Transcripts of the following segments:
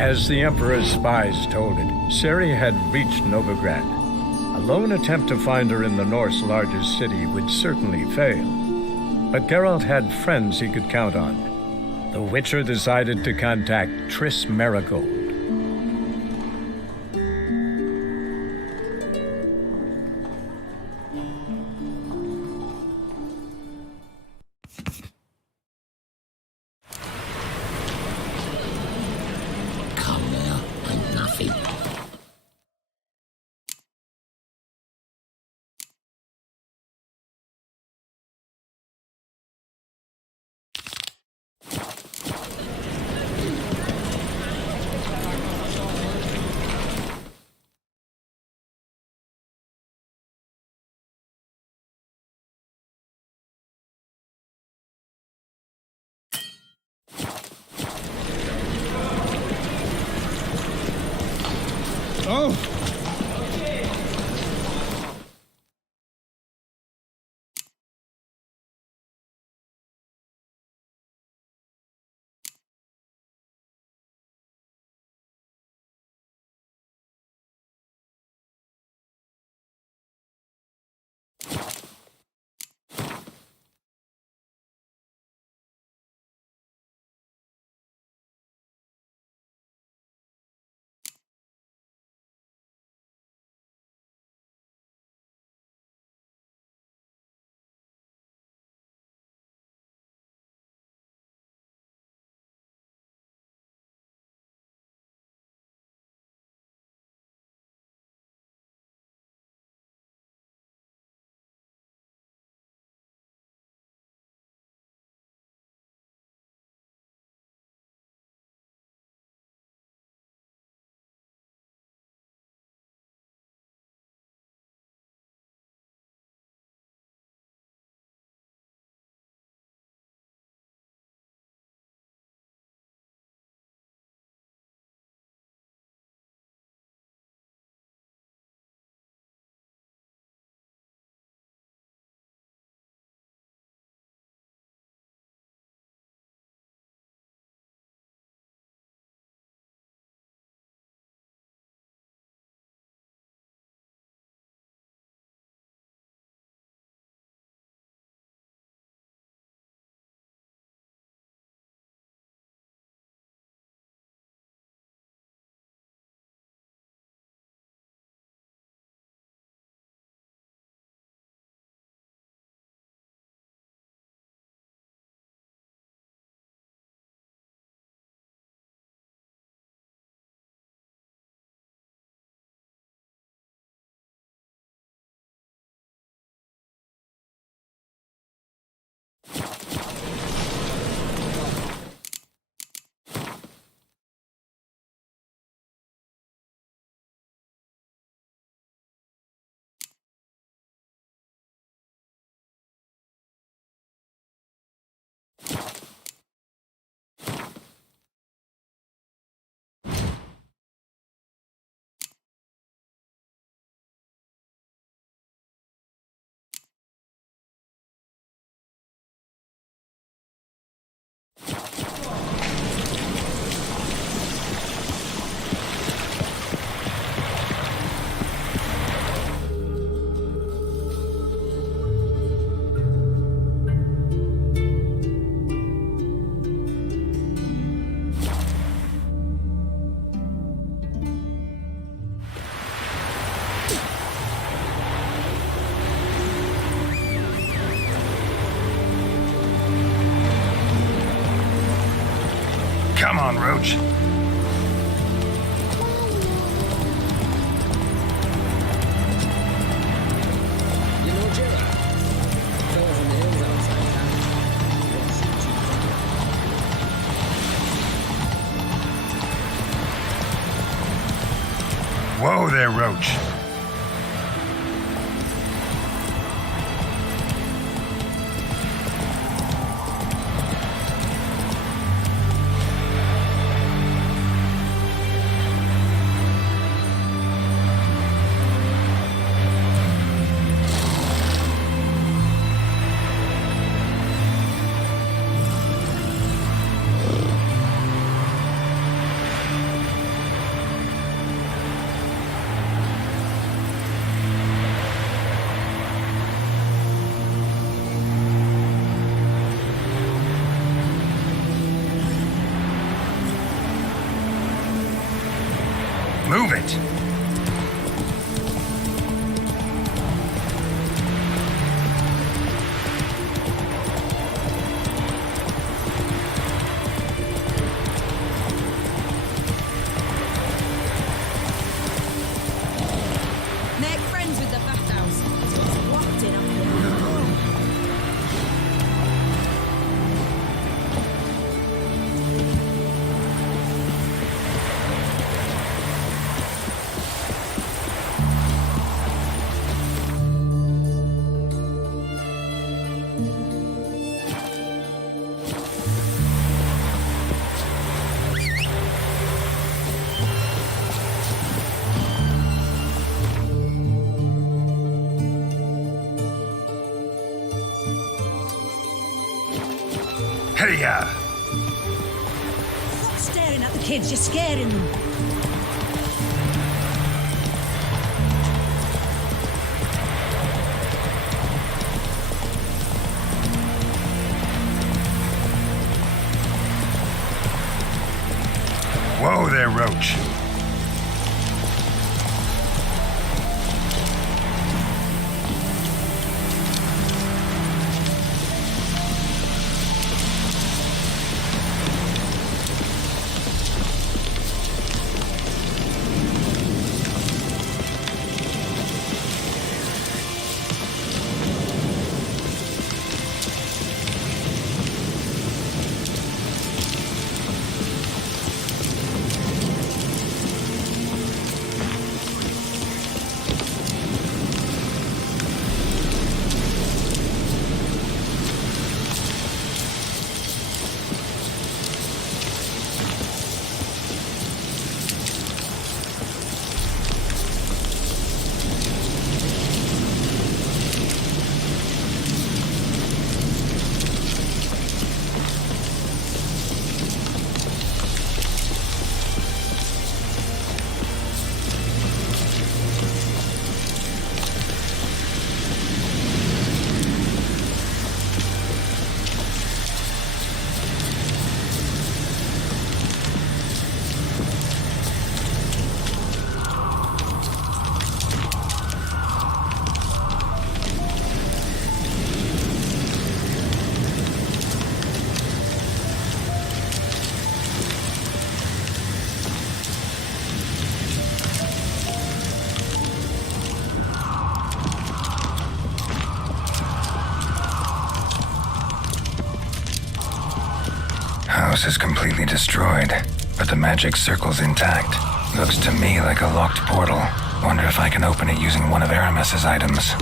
As the Emperor's spies told it, Ciri had reached Novigrad. A lone attempt to find her in the North's largest city would certainly fail. But Geralt had friends he could count on. The Witcher decided to contact Triss Merigold. Come now, and nothing. Oh! Come on, Roach. You know Gerard? Fella from the hills outside town. Whoa there, Roach. Move it! Make friends with the bathhouse. It's what's wafting up here. Hey-ya! Stop staring at the kids, you're scaring them. Whoa there, Roach. House is completely destroyed, but the magic circle's intact. Looks to me like a locked portal. Wonder if I can open it using one of Aramis's items.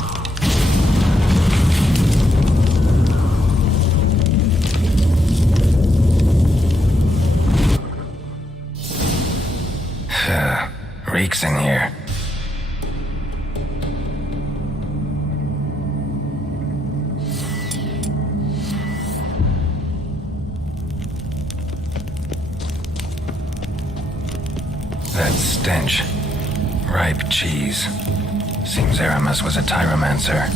Reeks in here. That stench. Ripe cheese. Seems Aramis was a tyromancer.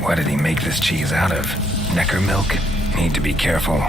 What did he make this cheese out of? Necker milk? Need to be careful.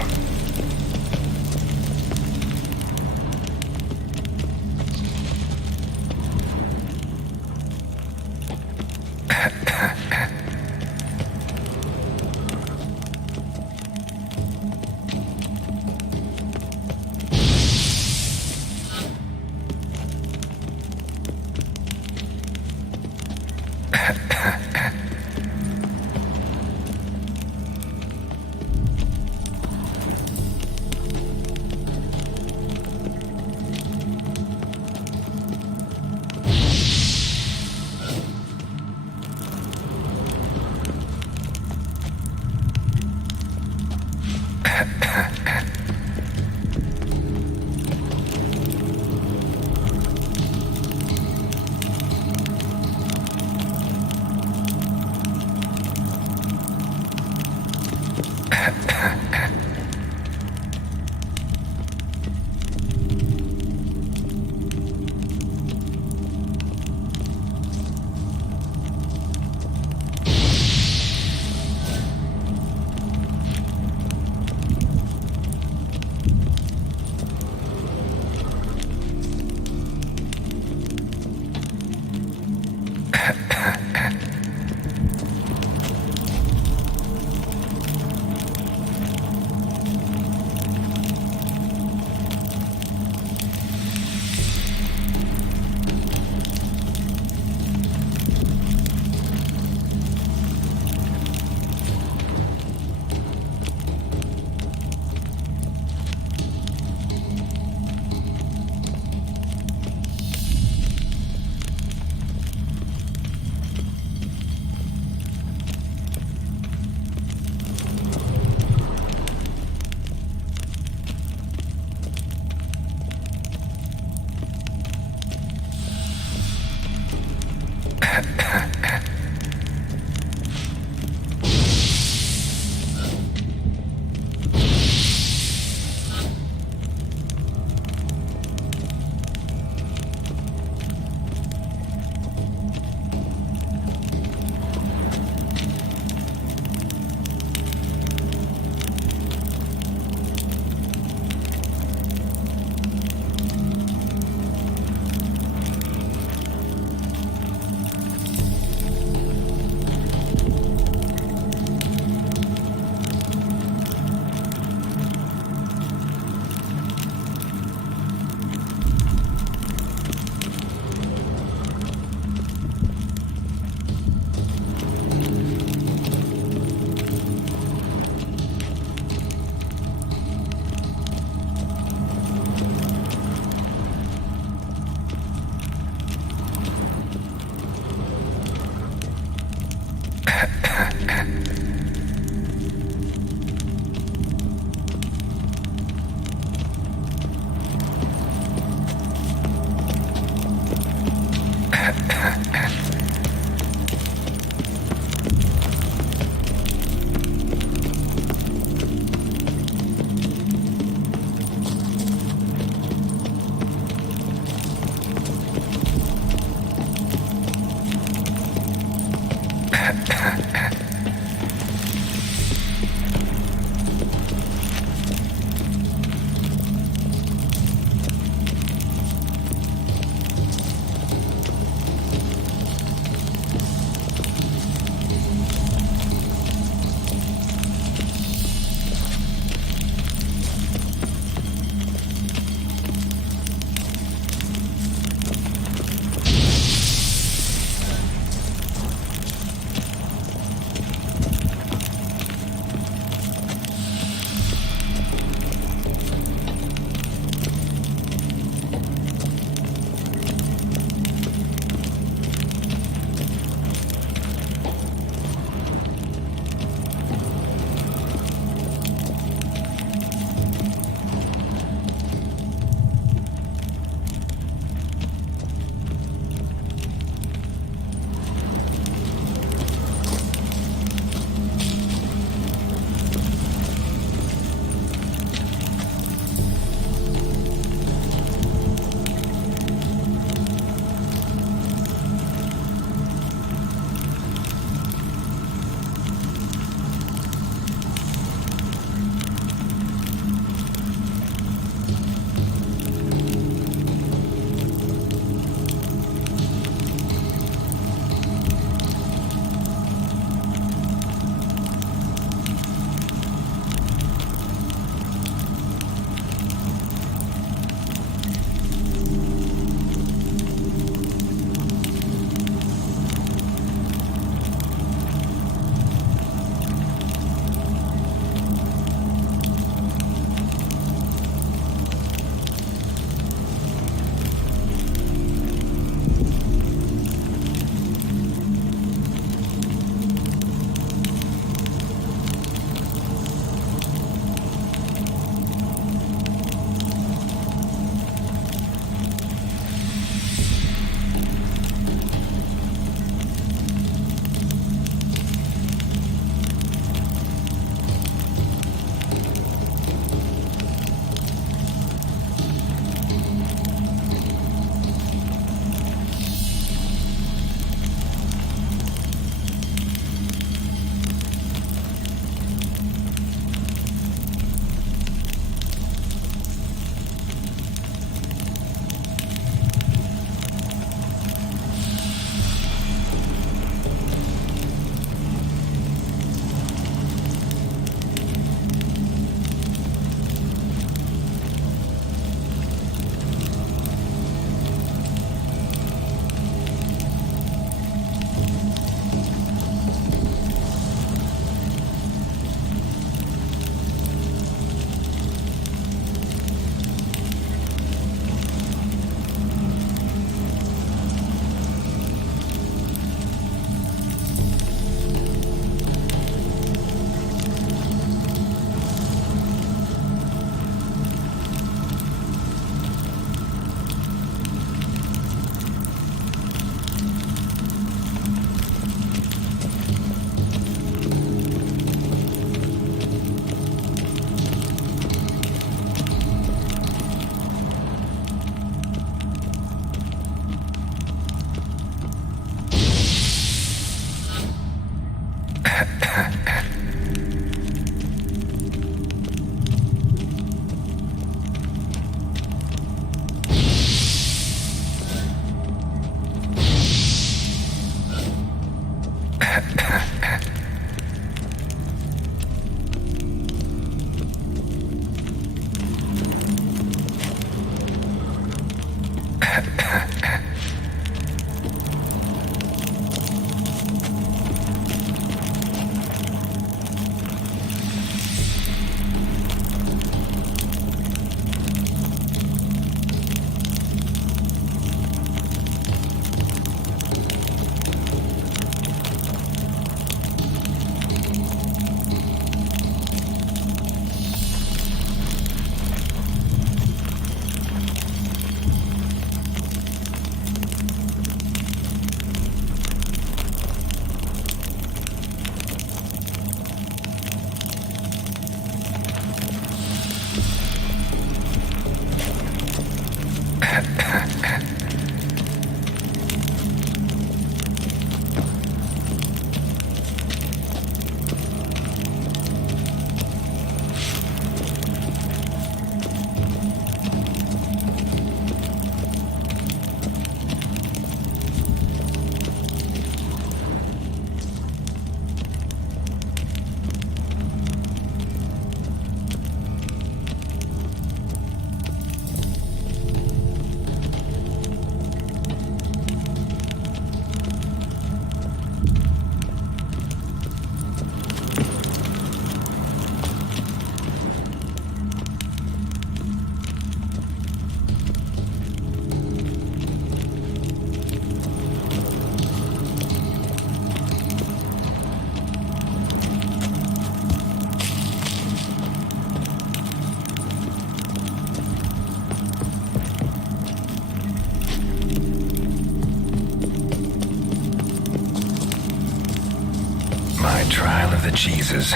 of the cheeses.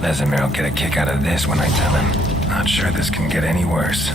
Vesemir will get a kick out of this when I tell him. Not sure this can get any worse.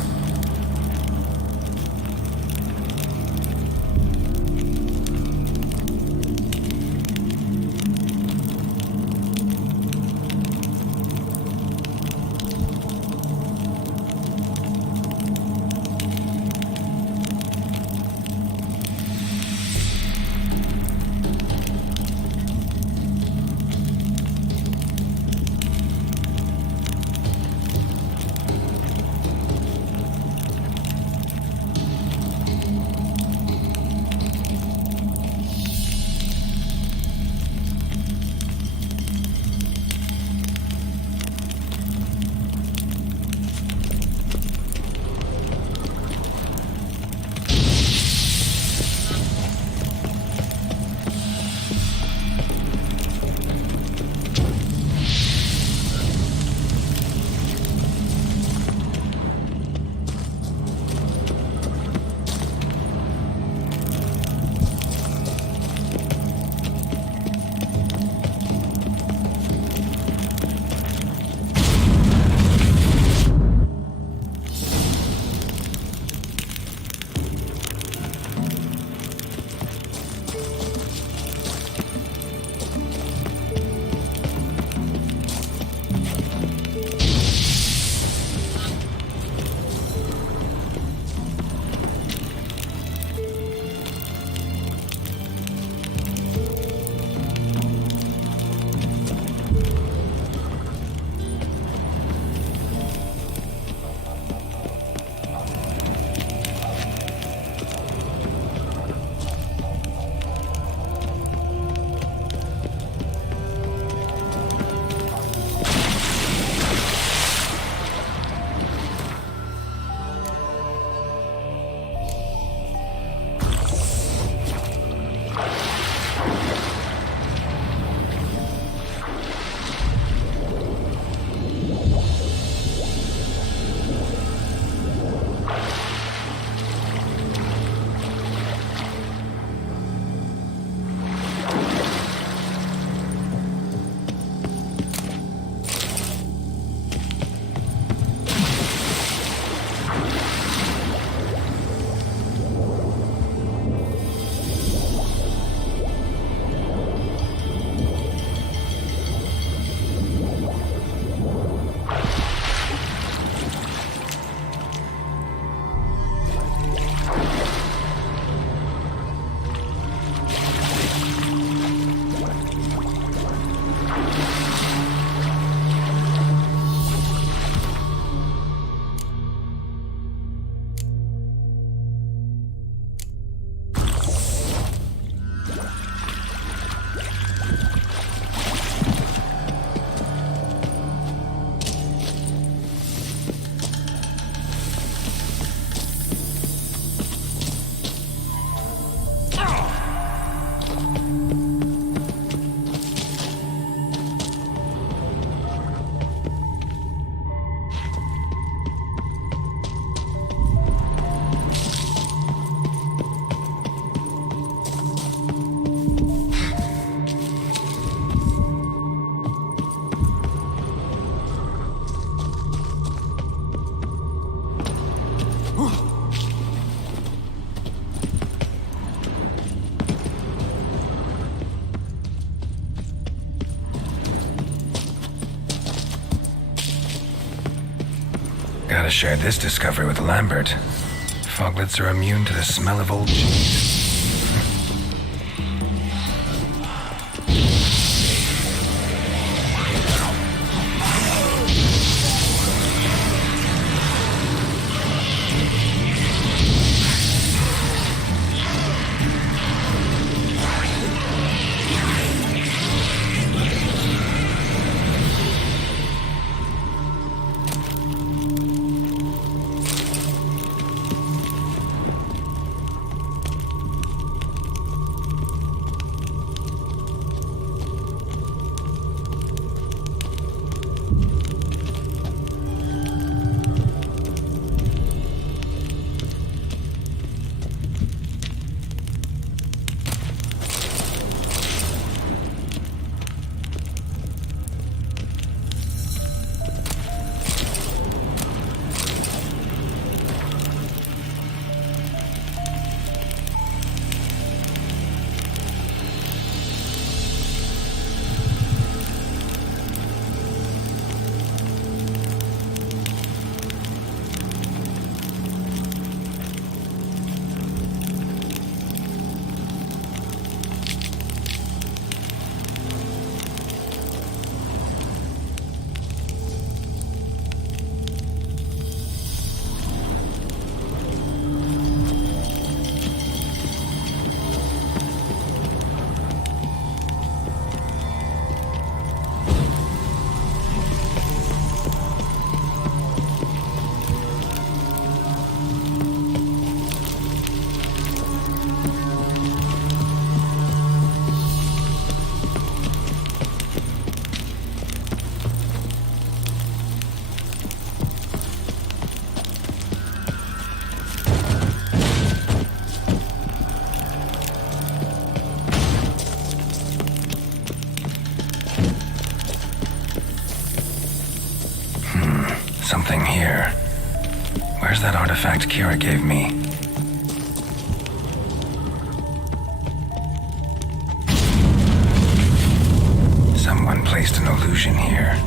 Gotta share this discovery with Lambert. Foglets are immune to the smell of old cheese. that artifact Kira gave me? Someone placed an illusion here.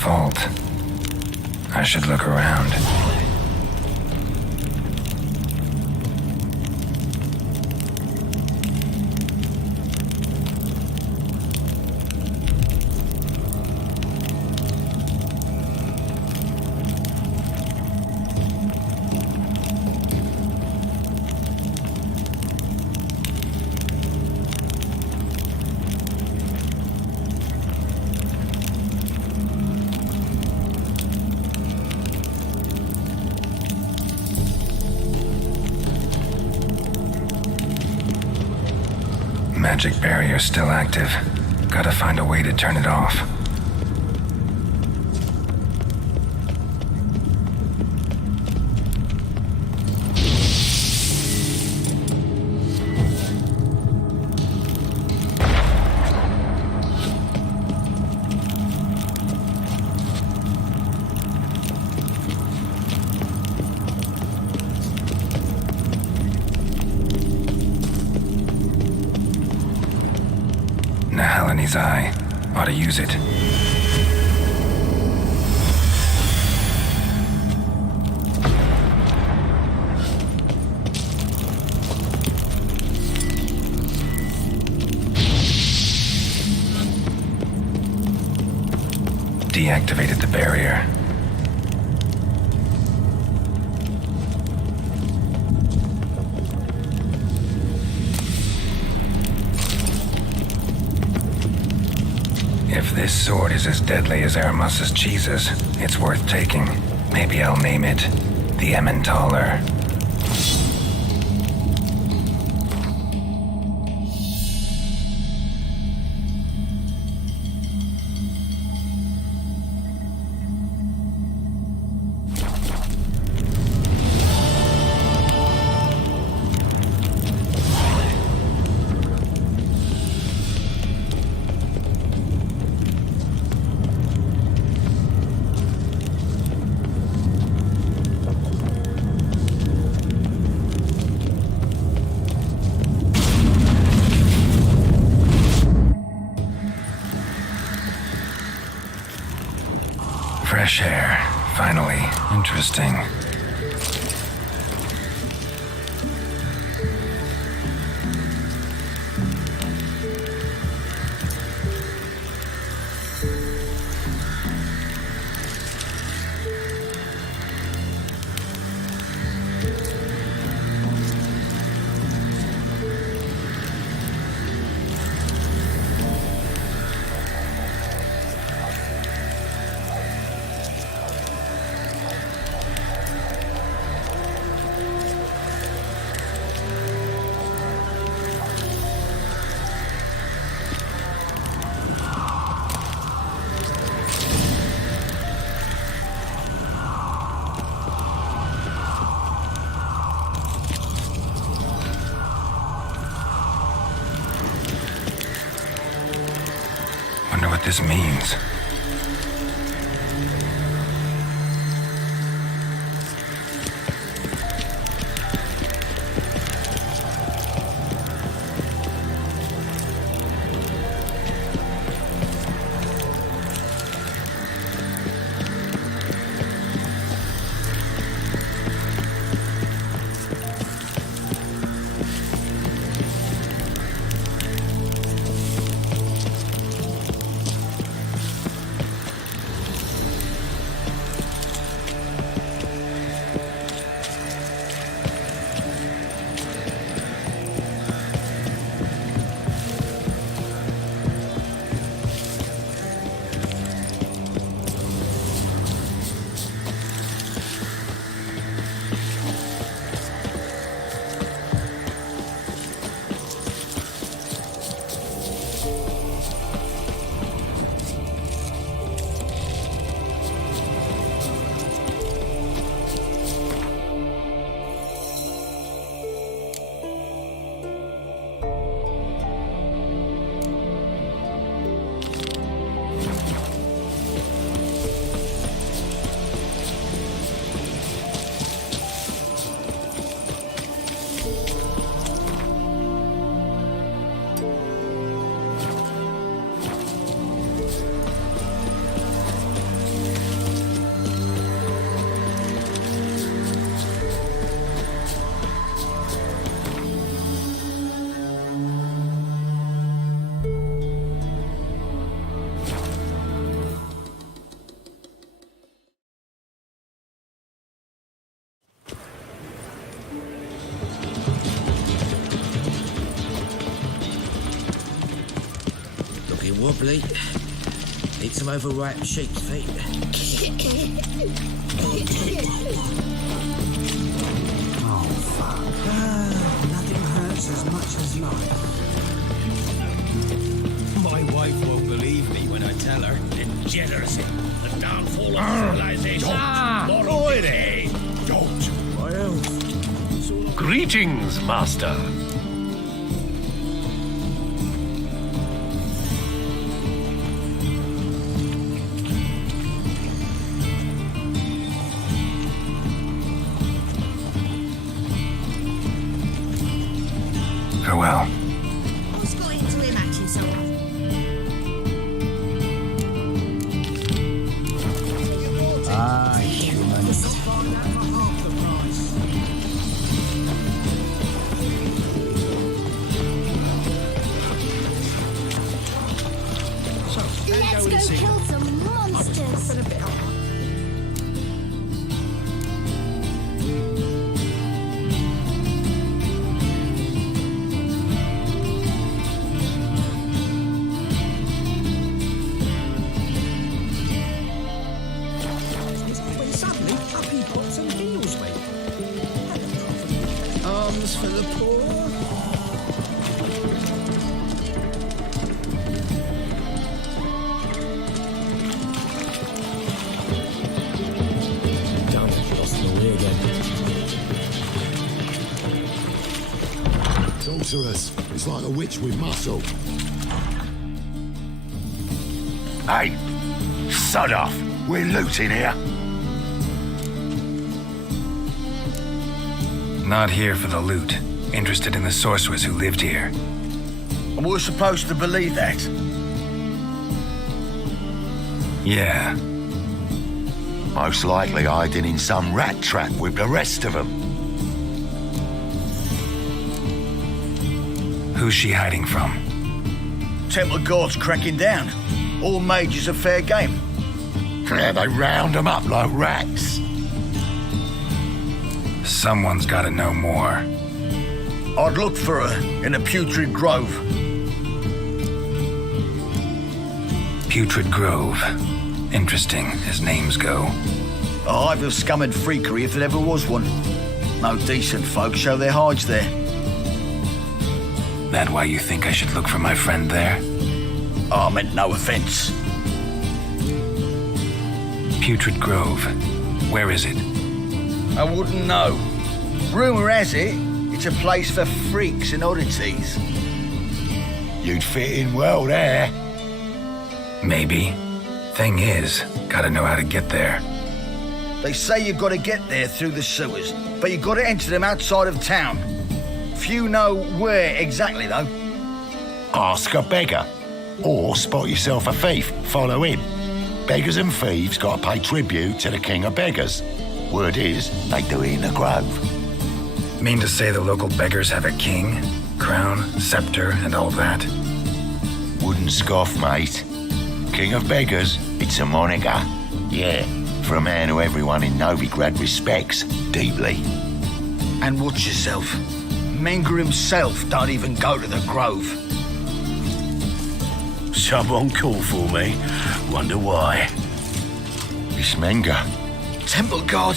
Vault. I should look around. Magic barrier still active. Gotta find a way to turn it off. Nahalani's eye. Ought to use it. Deactivated the barrier. If this sword is as deadly as Aramus's cheeses, it's worth taking. Maybe I'll name it the Emmentaler. Fresh air. Finally. Interesting. Wonder what this means. wobbly. Eat some overripe sheep's feet. Oh, fuck. Nothing hurts as much as life. My wife won't believe me when I tell her. Degeneracy, the downfall of civilization. Morbidity. Don't. My health. Greetings, Master. Farewell. What's got into him acting so often? Humans. Let's go kill some monsters. When suddenly up he pops and heals me. Arms for the poor. Done. Lost the way again. Sorceress. It's like a witch with muscle. Hey, sod off. We're looting here. Not here for the loot. Interested in the sorceress who lived here. And we're supposed to believe that. Yeah. Most likely hiding in some rat trap with the rest of them. Who's she hiding from? Temple Guard's cracking down. All mages are fair game. Yeah, they round them up like rats. Someone's gotta know more. I'd look for her in a putrid grove. Putrid Grove. Interesting, as names go. A hive of scum and freakery if there ever was one. No decent folk show their hides there. That why you think I should look for my friend there? I meant no offence. Putrid Grove. Where is it? I wouldn't know. Rumour has it, it's a place for freaks and oddities. You'd fit in well there. Maybe. Thing is, gotta know how to get there. They say you've got to get there through the sewers, but you've got to enter them outside of town. Few know where exactly, though. Ask a beggar. Or spot yourself a thief, follow him. Beggars and thieves gotta pay tribute to the king of beggars. Word is, they do it in the grove. Mean to say the local beggars have a king, crown, scepter, and all that? Wouldn't scoff, mate. King of beggars, it's a moniker. Yeah, for a man who everyone in Novigrad respects deeply. And watch yourself. Menger himself don't even go to the grove. Someone called for me. Wonder why. It's Menger. Temple Guard.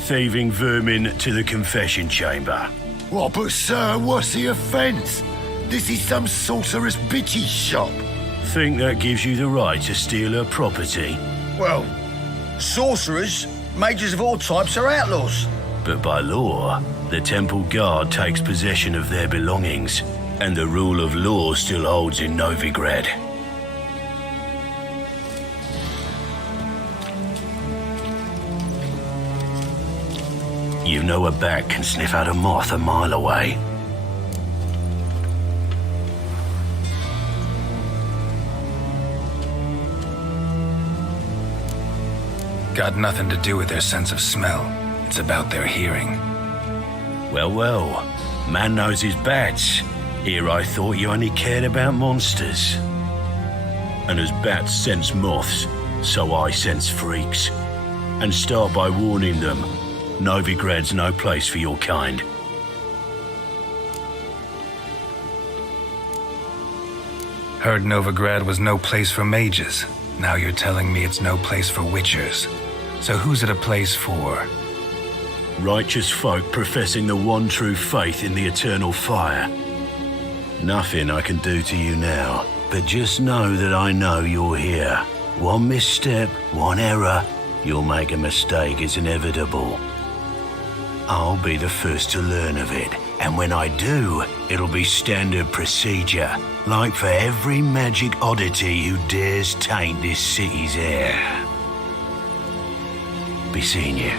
Thieving vermin to the confession chamber. What, but sir, what's the offence? This is some sorceress bitch's shop. Think that gives you the right to steal her property? Well, sorcerers, mages of all types are outlaws. But by law, the temple guard takes possession of their belongings, and the rule of law still holds in Novigrad. You know a bat can sniff out a moth a mile away. Got nothing to do with their sense of smell. It's about their hearing. Well, well, man knows his bats. Here I thought you only cared about monsters. And as bats sense moths, so I sense freaks. And start by warning them, Novigrad's no place for your kind. Heard Novigrad was no place for mages. Now you're telling me it's no place for witchers. So who's it a place for? Righteous folk professing the one true faith in the eternal fire. Nothing I can do to you now, but just know that I know you're here. One misstep, one error, you'll make a mistake is inevitable. I'll be the first to learn of it, and when I do, it'll be standard procedure, like for every magic oddity who dares taint this city's air. Be seeing you.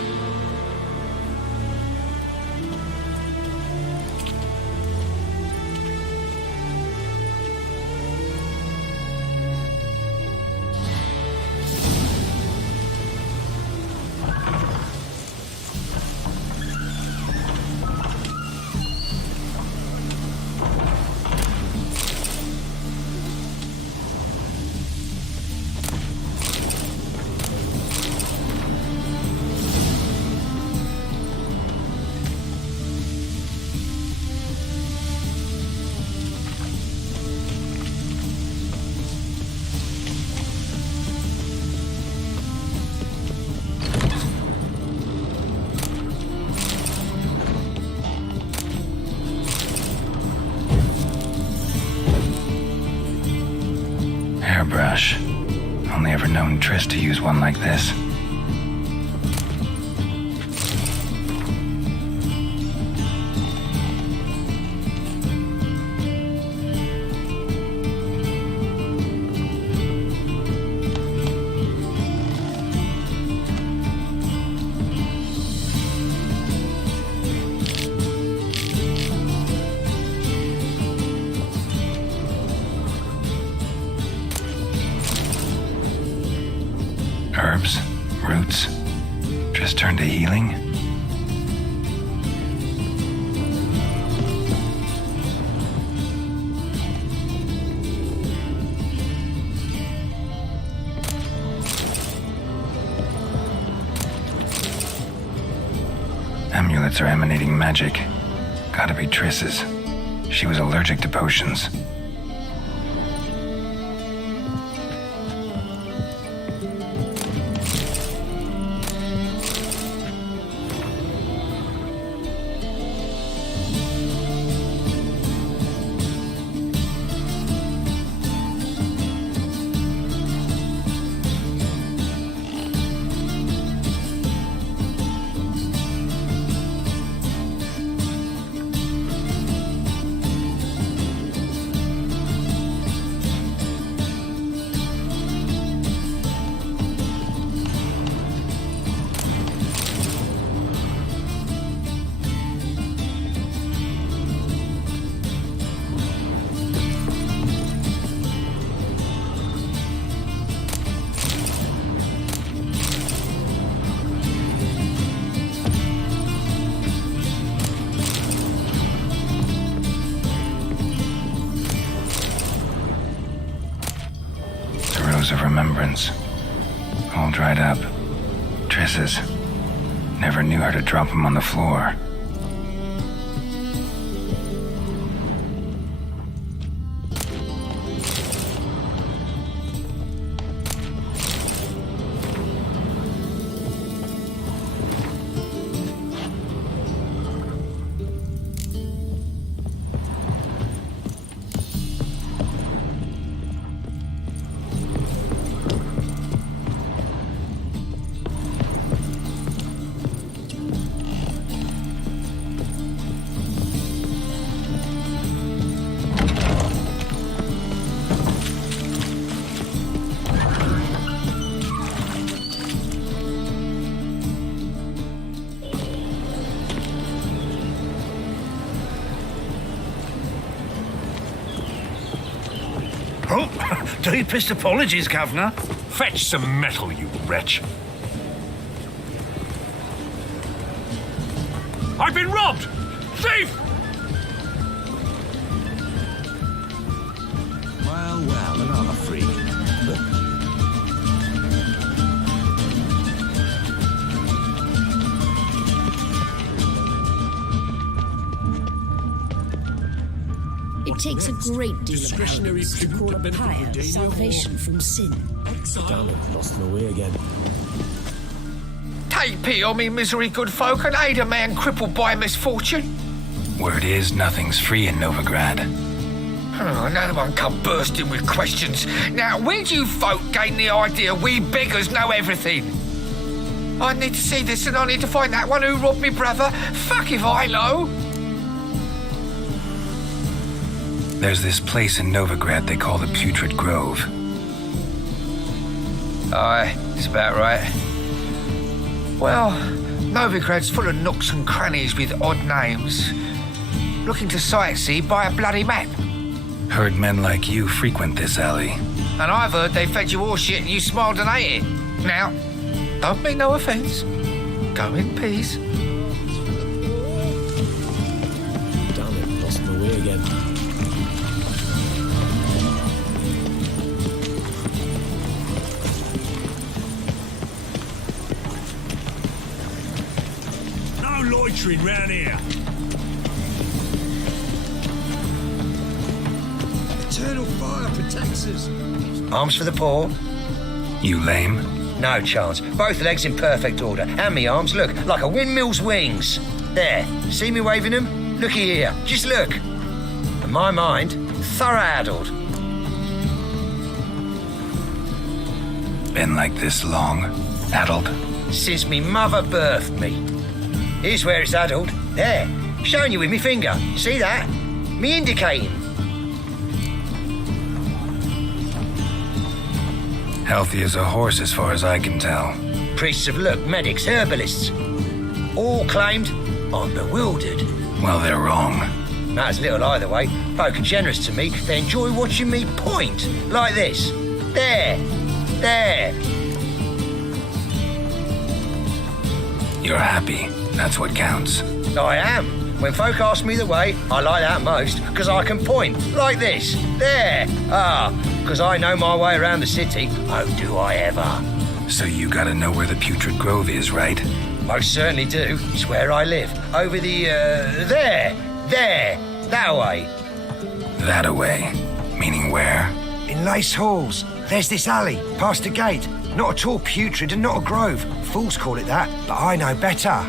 Hairbrush. Only ever known Triss to use one like this. Herbs, roots, just turn to healing? Amulets are emanating magic. Gotta be Triss's. She was allergic to potions. Of remembrance. All dried up. Triss's. Never knew how to drop them on the floor. Oh, deepest apologies, Governor. Fetch some metal, you wretch. I've been robbed! Thief! Well, another freak. takes a great deal of elements to call a pyre salvation from sin. Damn it, lost my way again. Take pity on me, misery, good folk, and aid a man crippled by misfortune. Word is nothing's free in Novigrad. Oh, another one come bursting with questions. Now, where do you folk gain the idea we beggars know everything? I need to see this and I need to find that one who robbed me brother. Fuck if I know. There's this place in Novigrad they call the Putrid Grove. Aye, it's about right. Well, Novigrad's full of nooks and crannies with odd names. Looking to sightsee, buy a bloody map. Heard men like you frequent this alley. And I've heard they fed you all shit and you smiled and ate it. Now, don't mean no offence. Go in peace. Damn it, lost my way again. No loitering round here. Eternal fire protects us. Arms for the poor? You lame? No chance. Both legs in perfect order. And me arms, look, like a windmill's wings. There, see me waving them? Looky here, just look. And my mind, thorough-addled. Been like this long? Addled? Since me mother birthed me. Here's where it's addled. There, showing you with me finger. See that? Me indicating. Healthy as a horse as far as I can tell. Priests of look, medics, herbalists. All claimed I'm bewildered. Well, they're wrong. Matters little either way. Folk are generous to me. They enjoy watching me point. Like this. There. There. You're happy. That's what counts. I am. When folk ask me the way, I like that most, because I can point. Like this. There. Because I know my way around the city. Oh, do I ever. So you gotta know where the Putrid Grove is, right? Most certainly do. It's where I live. Over the, there. That way. That-a-way. Meaning where? In Lace Halls. There's this alley, past the gate. Not at all putrid and not a grove. Fools call it that, but I know better.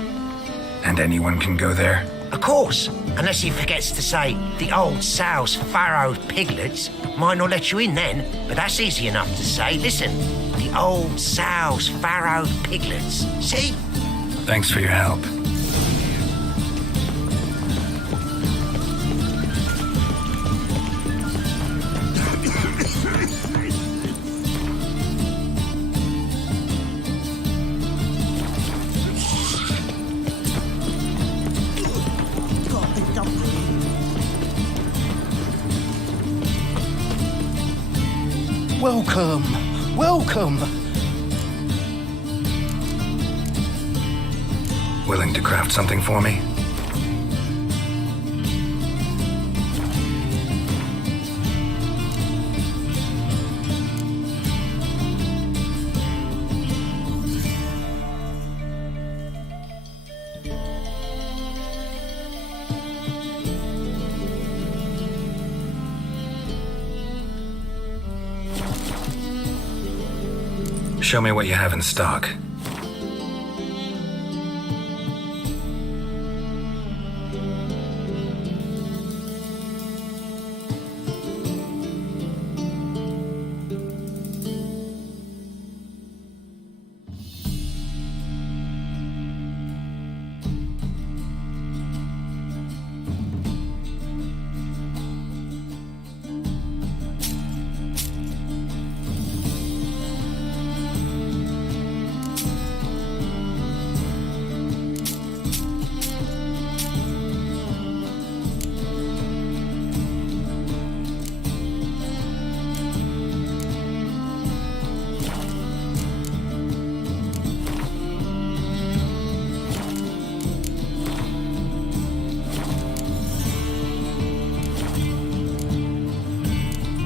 And anyone can go there? Of course. Unless he forgets to say, the old sow's farrowed piglets. Might not let you in then, but that's easy enough to say. Listen, the old sow's farrowed piglets. See? Thanks for your help. Welcome. Willing to craft something for me? Show me what you have in stock.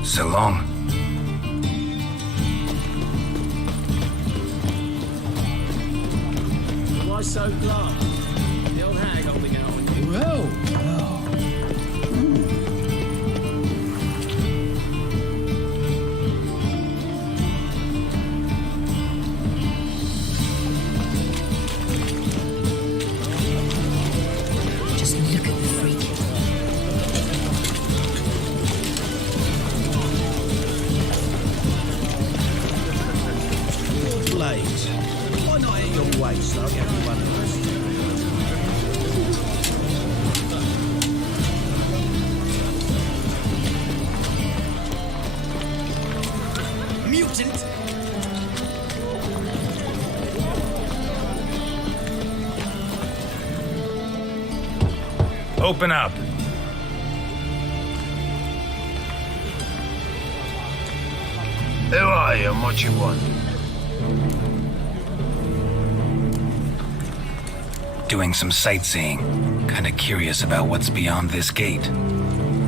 So long. Why so glum? The old hag holding out on you. Well. blades. Why not at your waist like everyone else? Mutant! Open up. Who are you and what you want? Doing some sightseeing. Kinda curious about what's beyond this gate.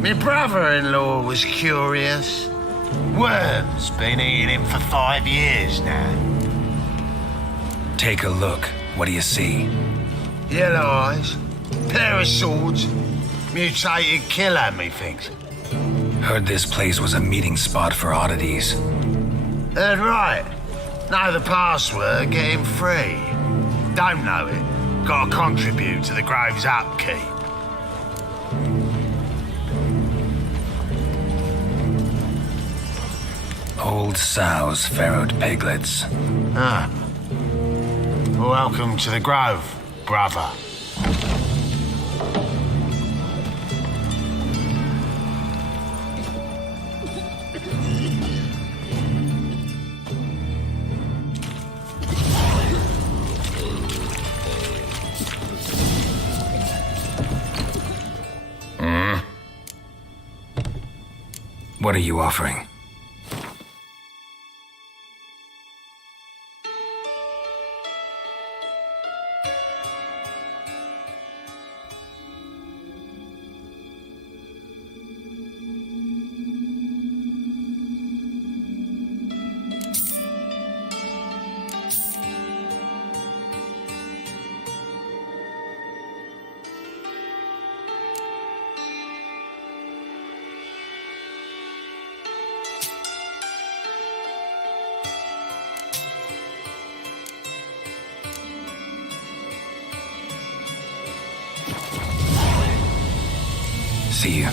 My brother-in-law was curious. Worms been eating him for 5 years now. Take a look. What do you see? Yellow eyes, pair of swords, mutated killer, methinks. Heard this place was a meeting spot for oddities. Heard right. Know the password, get him free. Don't know it, gotta contribute to the Grove's upkeep. Old sows farrowed piglets. Ah. Welcome to the Grove, brother. What are you offering? See you.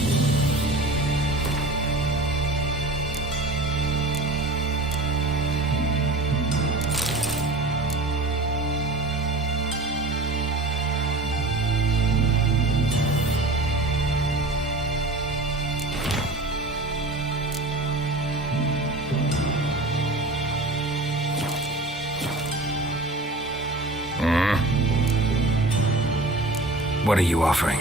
What are you offering?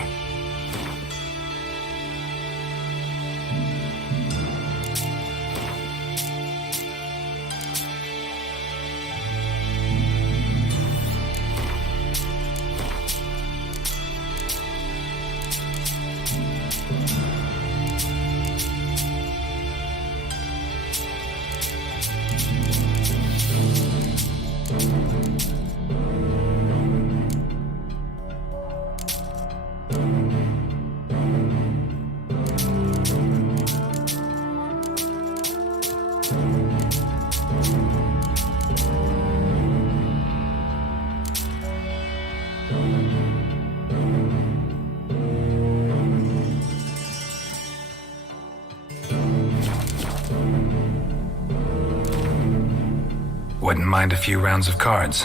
Wouldn't mind a few rounds of cards.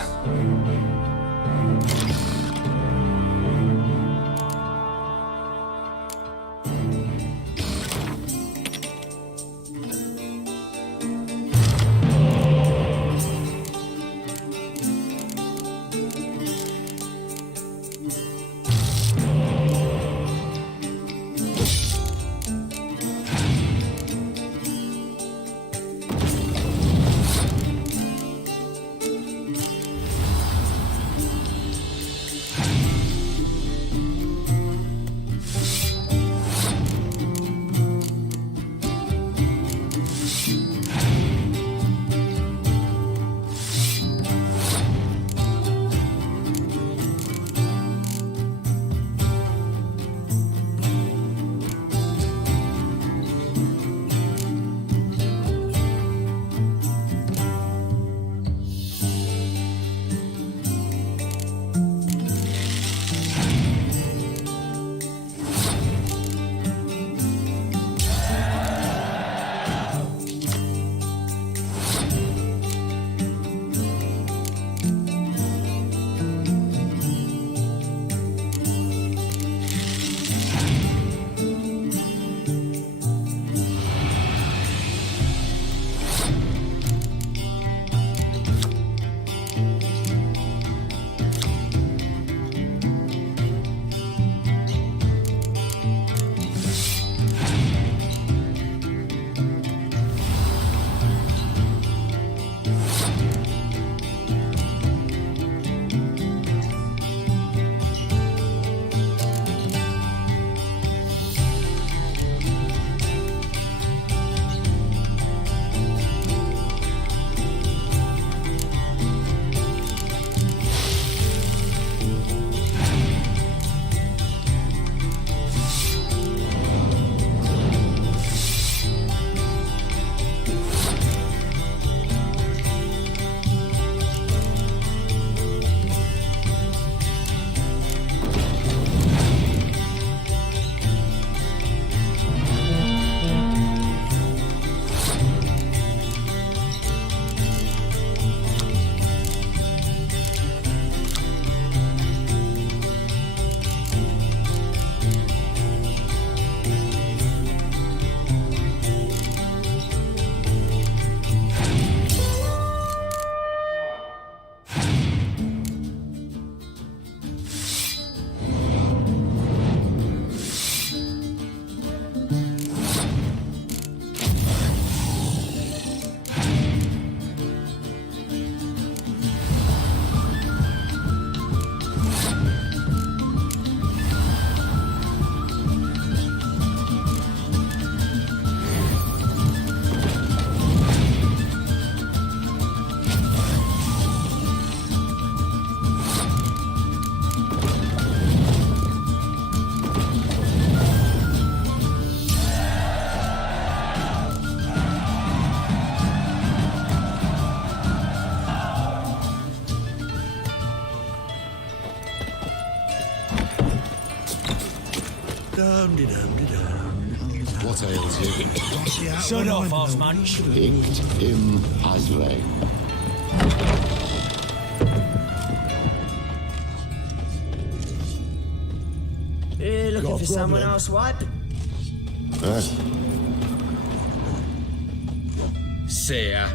What ails you? Shut off, Osman. Picked him as they. You looking for someone else, wipe? See ya.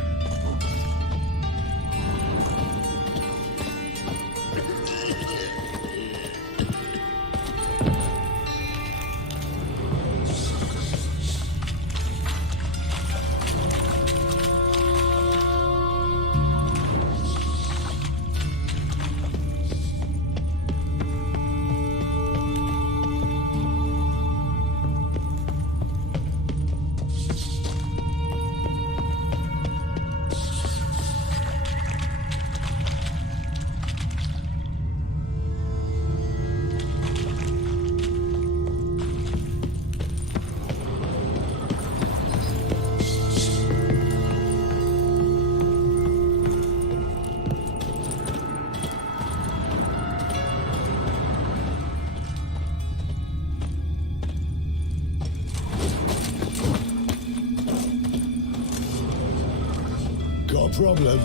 Got a problem?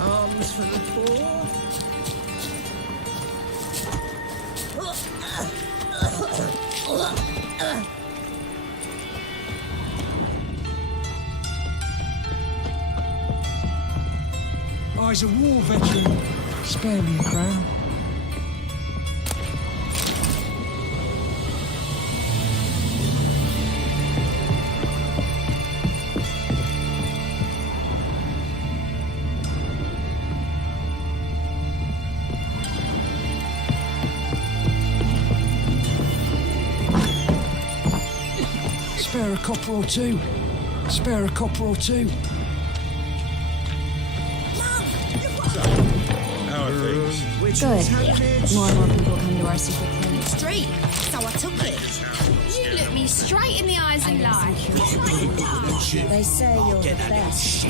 Arms for the poor. I's a war veteran. Spare me a crown. Spare a copper or two. Spare a copper or two. Good. More and more people come to our secret clinic. Straight. So I took it. You look me straight in the eyes and lie. They say you're the best.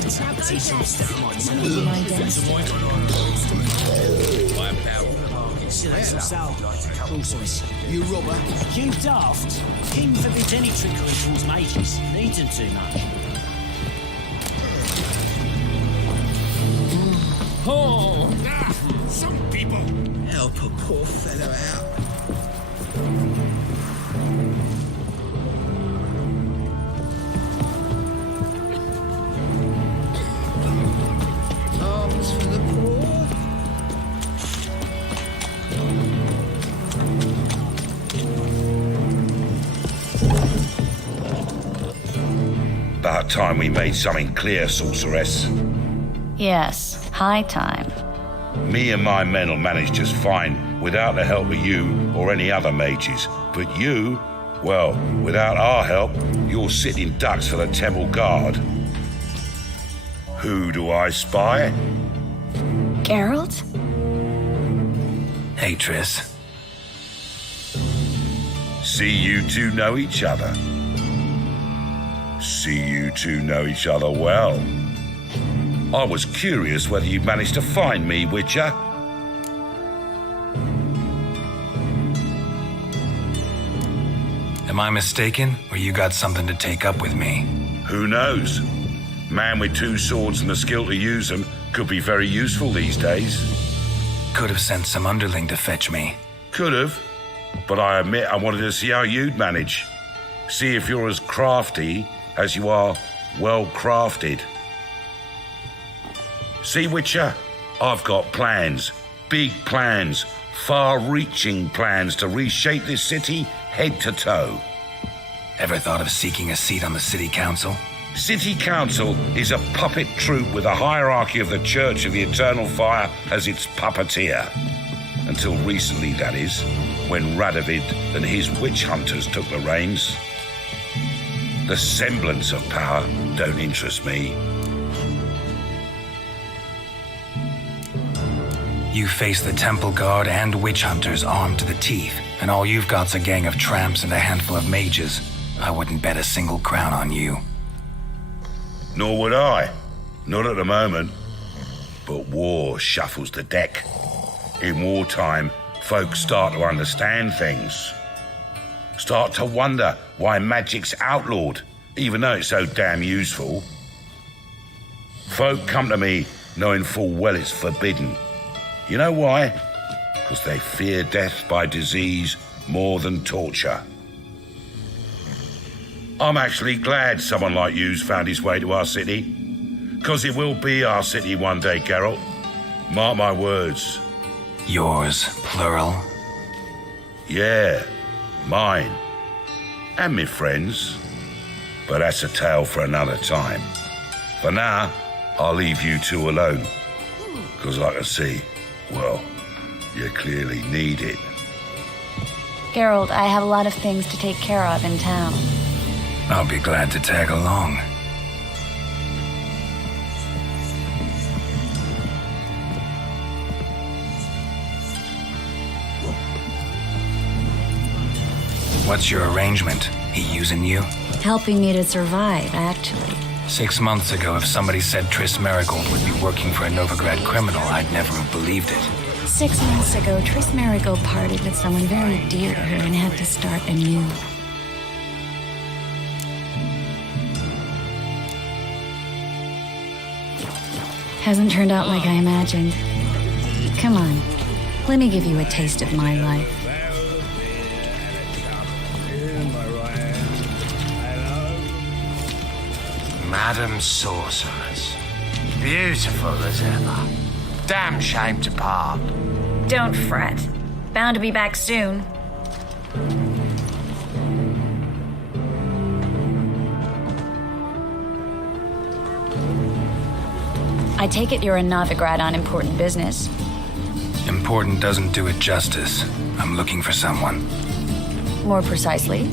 You robber. You daft. King forbids any trickery towards mages. Needs them too much. Oh! Some people. Help a poor fellow out. Arms for the poor. About time we made something clear, sorceress. Yes, high time. Me and my men will manage just fine without the help of you or any other mages. But you, well, without our help, you're sitting ducks for the temple guard. Who do I spy? Geralt? Hey, Triss. See you two know each other. See you two know each other well. I was curious whether you managed to find me, Witcher. Am I mistaken, or you got something to take up with me? Who knows? Man with two swords and the skill to use them could be very useful these days. Could have sent some underling to fetch me. Could have, but I admit I wanted to see how you'd manage. See if you're as crafty as you are well-crafted. See, Witcher, I've got plans, big plans, far-reaching plans to reshape this city head to toe. Ever thought of seeking a seat on the city council? City council is a puppet troupe with a hierarchy of the Church of the Eternal Fire as its puppeteer. Until recently, that is, when Radovid and his witch hunters took the reins. The semblance of power don't interest me. You face the temple guard and witch hunters armed to the teeth, and all you've got's a gang of tramps and a handful of mages. I wouldn't bet a single crown on you. Nor would I. Not at the moment. But war shuffles the deck. In wartime, folks start to understand things. start to wonder why magic's outlawed, even though it's so damn useful. Folk come to me knowing full well it's forbidden. You know why? Because they fear death by disease more than torture. I'm actually glad someone like you's found his way to our city. Because it will be our city one day, Geralt. Mark my words. Yours, plural? Yeah, mine. And me friends. But that's a tale for another time. For now, I'll leave you two alone. Because like I see, well, you clearly need it. Geralt, I have a lot of things to take care of in town. I'll be glad to tag along. What's your arrangement? He using you? Helping me to survive, actually. 6 months ago, if somebody said Triss Marigold would be working for a Novigrad criminal, I'd never have believed it. 6 months ago, Triss Marigold parted with someone very dear to her and had to start anew. Hasn't turned out like I imagined. Come on, let me give you a taste of my life. Madam Sorceress. Beautiful as ever. Damn shame to part. Don't fret. Bound to be back soon. I take it you're a Novigrad on important business. Important doesn't do it justice. I'm looking for someone. More precisely?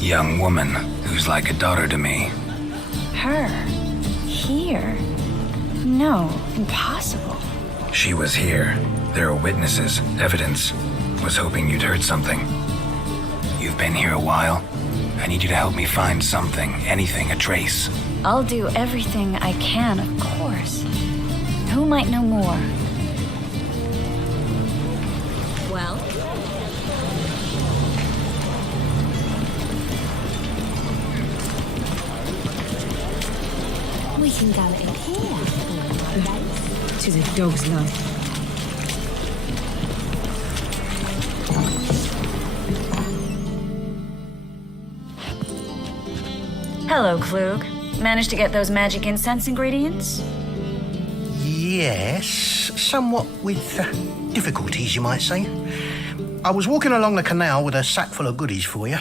Young woman who's like a daughter to me. Her? Here? No, impossible. She was here. There are witnesses, evidence. Was hoping you'd heard something. You've been here a while. I need you to help me find something, anything, a trace. I'll do everything I can, of course. Who might know more? Well? We can go in here. Tis a dog's life. Hello, Klug. Managed to get those magic incense ingredients? Yes, somewhat with difficulties, you might say. I was walking along the canal with a sack full of goodies for you.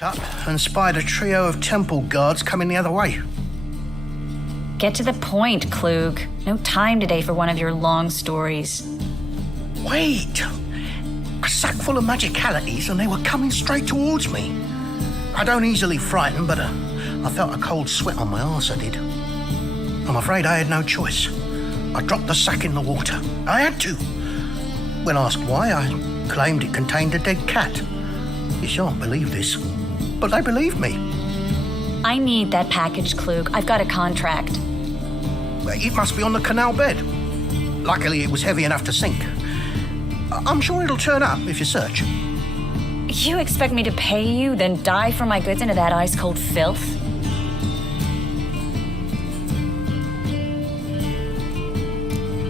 Up and spied a trio of temple guards coming the other way. Get to the point, Klug. No time today for one of your long stories. Wait! A sack full of magicalities and they were coming straight towards me. I don't easily frighten, but I felt a cold sweat on my arse, I did. I'm afraid I had no choice. I dropped the sack in the water. I had to. When asked why, I claimed it contained a dead cat. You shan't believe this, but they believed me. I need that package, Klug. I've got a contract. It must be on the canal bed. Luckily, it was heavy enough to sink. I'm sure it'll turn up if you search. You expect me to pay you, then dive for my goods into that ice-cold filth?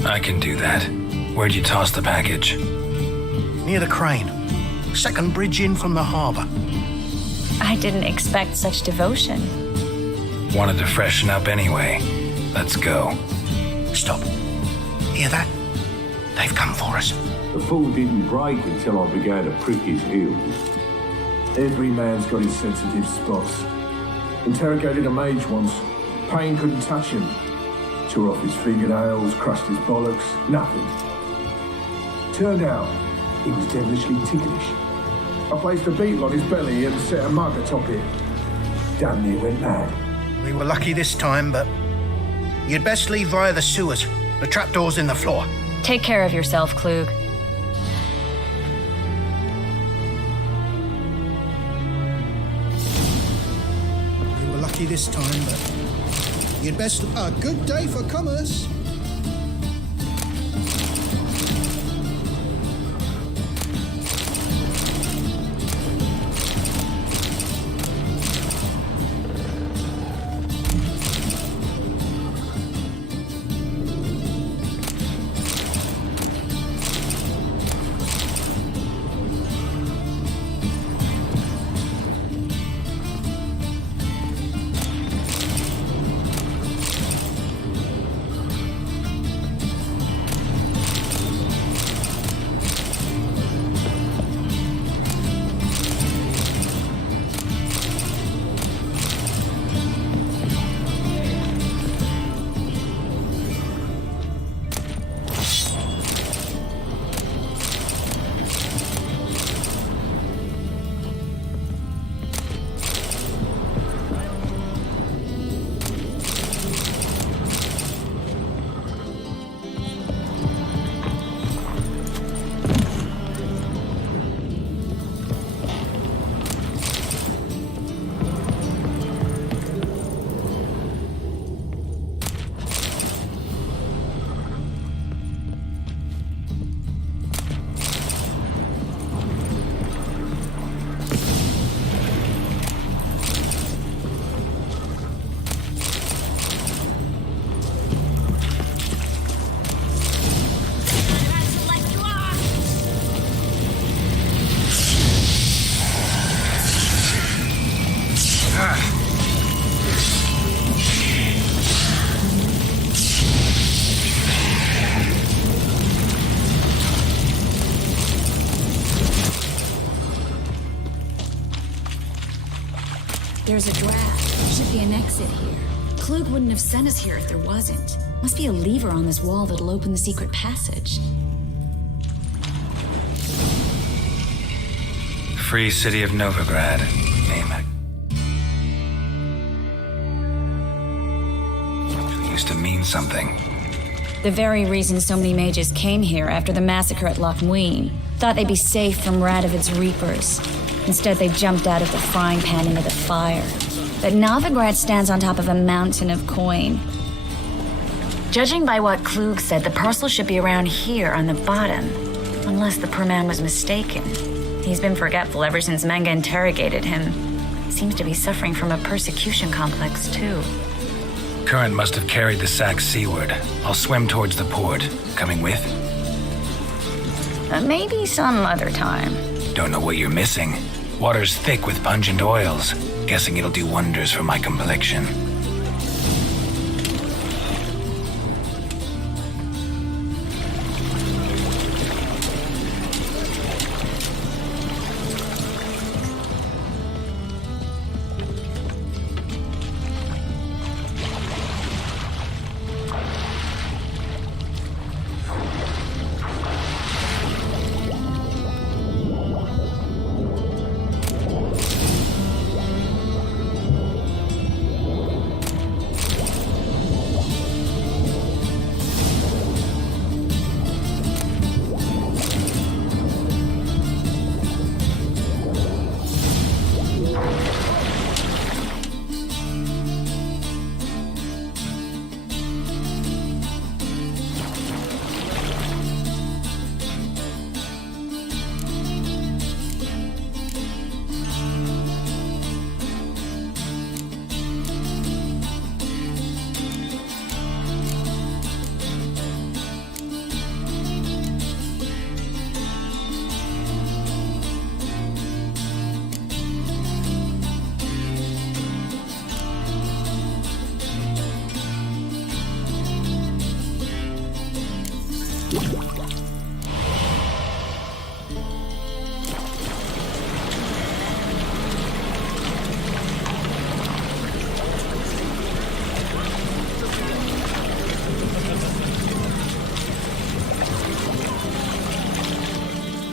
I can do that. Where'd you toss the package? Near the crane. Second bridge in from the harbour. I didn't expect such devotion. Wanted to freshen up anyway. Let's go. Stop. Hear that? They've come for us. The fool didn't break until I began to prick his heels. Every man's got his sensitive spots. Interrogated a mage once. Pain couldn't touch him. Tore off his fingernails, crushed his bollocks, nothing. Turned out, he was devilishly ticklish. I placed a beetle on his belly and set a mug atop it. Damn near went mad. We were lucky this time, but you'd best leave via the sewers. The trapdoor's in the floor. Take care of yourself, Klug. We were lucky this time, but you'd best... A good day for commerce. There's a draft. Should be an exit here. Klug wouldn't have sent us here if there wasn't. Must be a lever on this wall that'll open the secret passage. Free City of Novigrad. Name it. It used to mean something. The very reason so many mages came here after the massacre at Loch Muin. Thought they'd be safe from Radovid's reapers. Instead, they jumped out of the frying pan into the fire. But Novigrad stands on top of a mountain of coin. Judging by what Klug said, the parcel should be around here on the bottom. Unless the poor man was mistaken. He's been forgetful ever since Manga interrogated him. Seems to be suffering from a persecution complex, too. Current must have carried the sack seaward. I'll swim towards the port. Coming with? Maybe some other time. Don't know what you're missing. Water's thick with pungent oils. Guessing it'll do wonders for my complexion.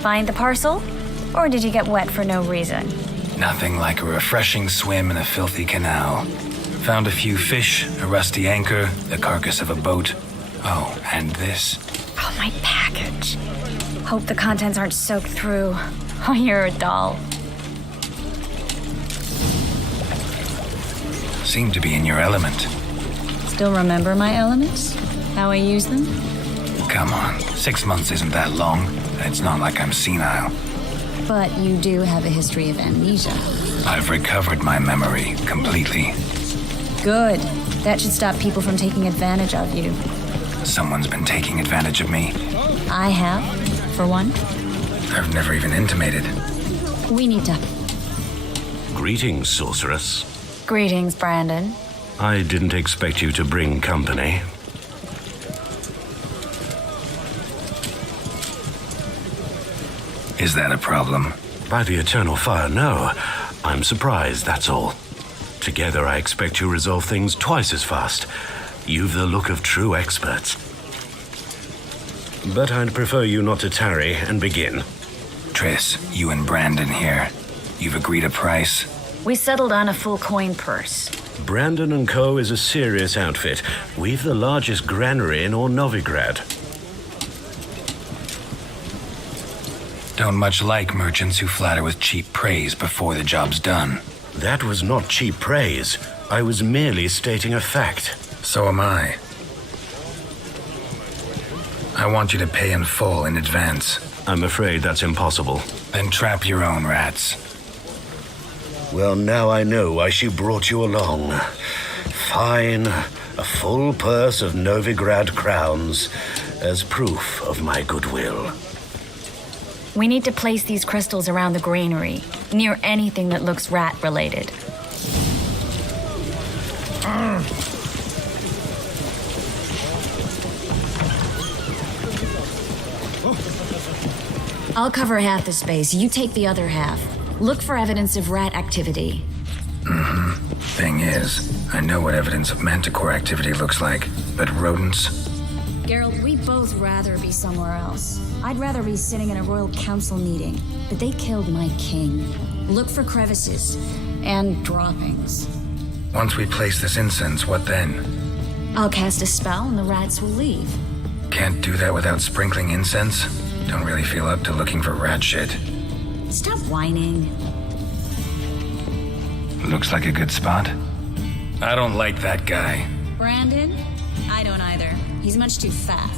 find the parcel? Or did you get wet for no reason? Nothing like a refreshing swim in a filthy canal. Found a few fish, a rusty anchor, the carcass of a boat. Oh, and this. Oh, my package. Hope the contents aren't soaked through. Oh, you're a doll. Seem to be in your element. Still remember my elements? How I use them? Come on, 6 months isn't that long. It's not like I'm senile. But you do have a history of amnesia. I've recovered my memory completely. Good. That should stop people from taking advantage of you. Someone's been taking advantage of me. I have, for one. I've never even intimated. We need to. Greetings, sorceress. Greetings, Brandon. I didn't expect you to bring company. Is that a problem? By the eternal fire, no. I'm surprised, that's all. Together, I expect you resolve things twice as fast. You've the look of true experts. But I'd prefer you not to tarry and begin. Triss, you and Brandon here. You've agreed a price? We settled on a full coin purse. Brandon & Co. is a serious outfit. We've the largest granary in all Novigrad. Don't much like merchants who flatter with cheap praise before the job's done. That was not cheap praise. I was merely stating a fact. So am I. I want you to pay in full in advance. I'm afraid that's impossible. Then trap your own rats. Well, now I know why she brought you along. Fine, a full purse of Novigrad crowns as proof of my goodwill. We need to place these crystals around the granary, near anything that looks rat-related. I'll cover half the space, you take the other half. Look for evidence of rat activity. Thing is, I know what evidence of manticore activity looks like, but rodents? Geralt, we'd both rather be somewhere else. I'd rather be sitting in a royal council meeting, but they killed my king. Look for crevices and droppings. Once we place this incense, what then? I'll cast a spell and the rats will leave. Can't do that without sprinkling incense? Don't really feel up to looking for rat shit. Stop whining. Looks like a good spot. I don't like that guy. Brandon? I don't either. He's much too fat.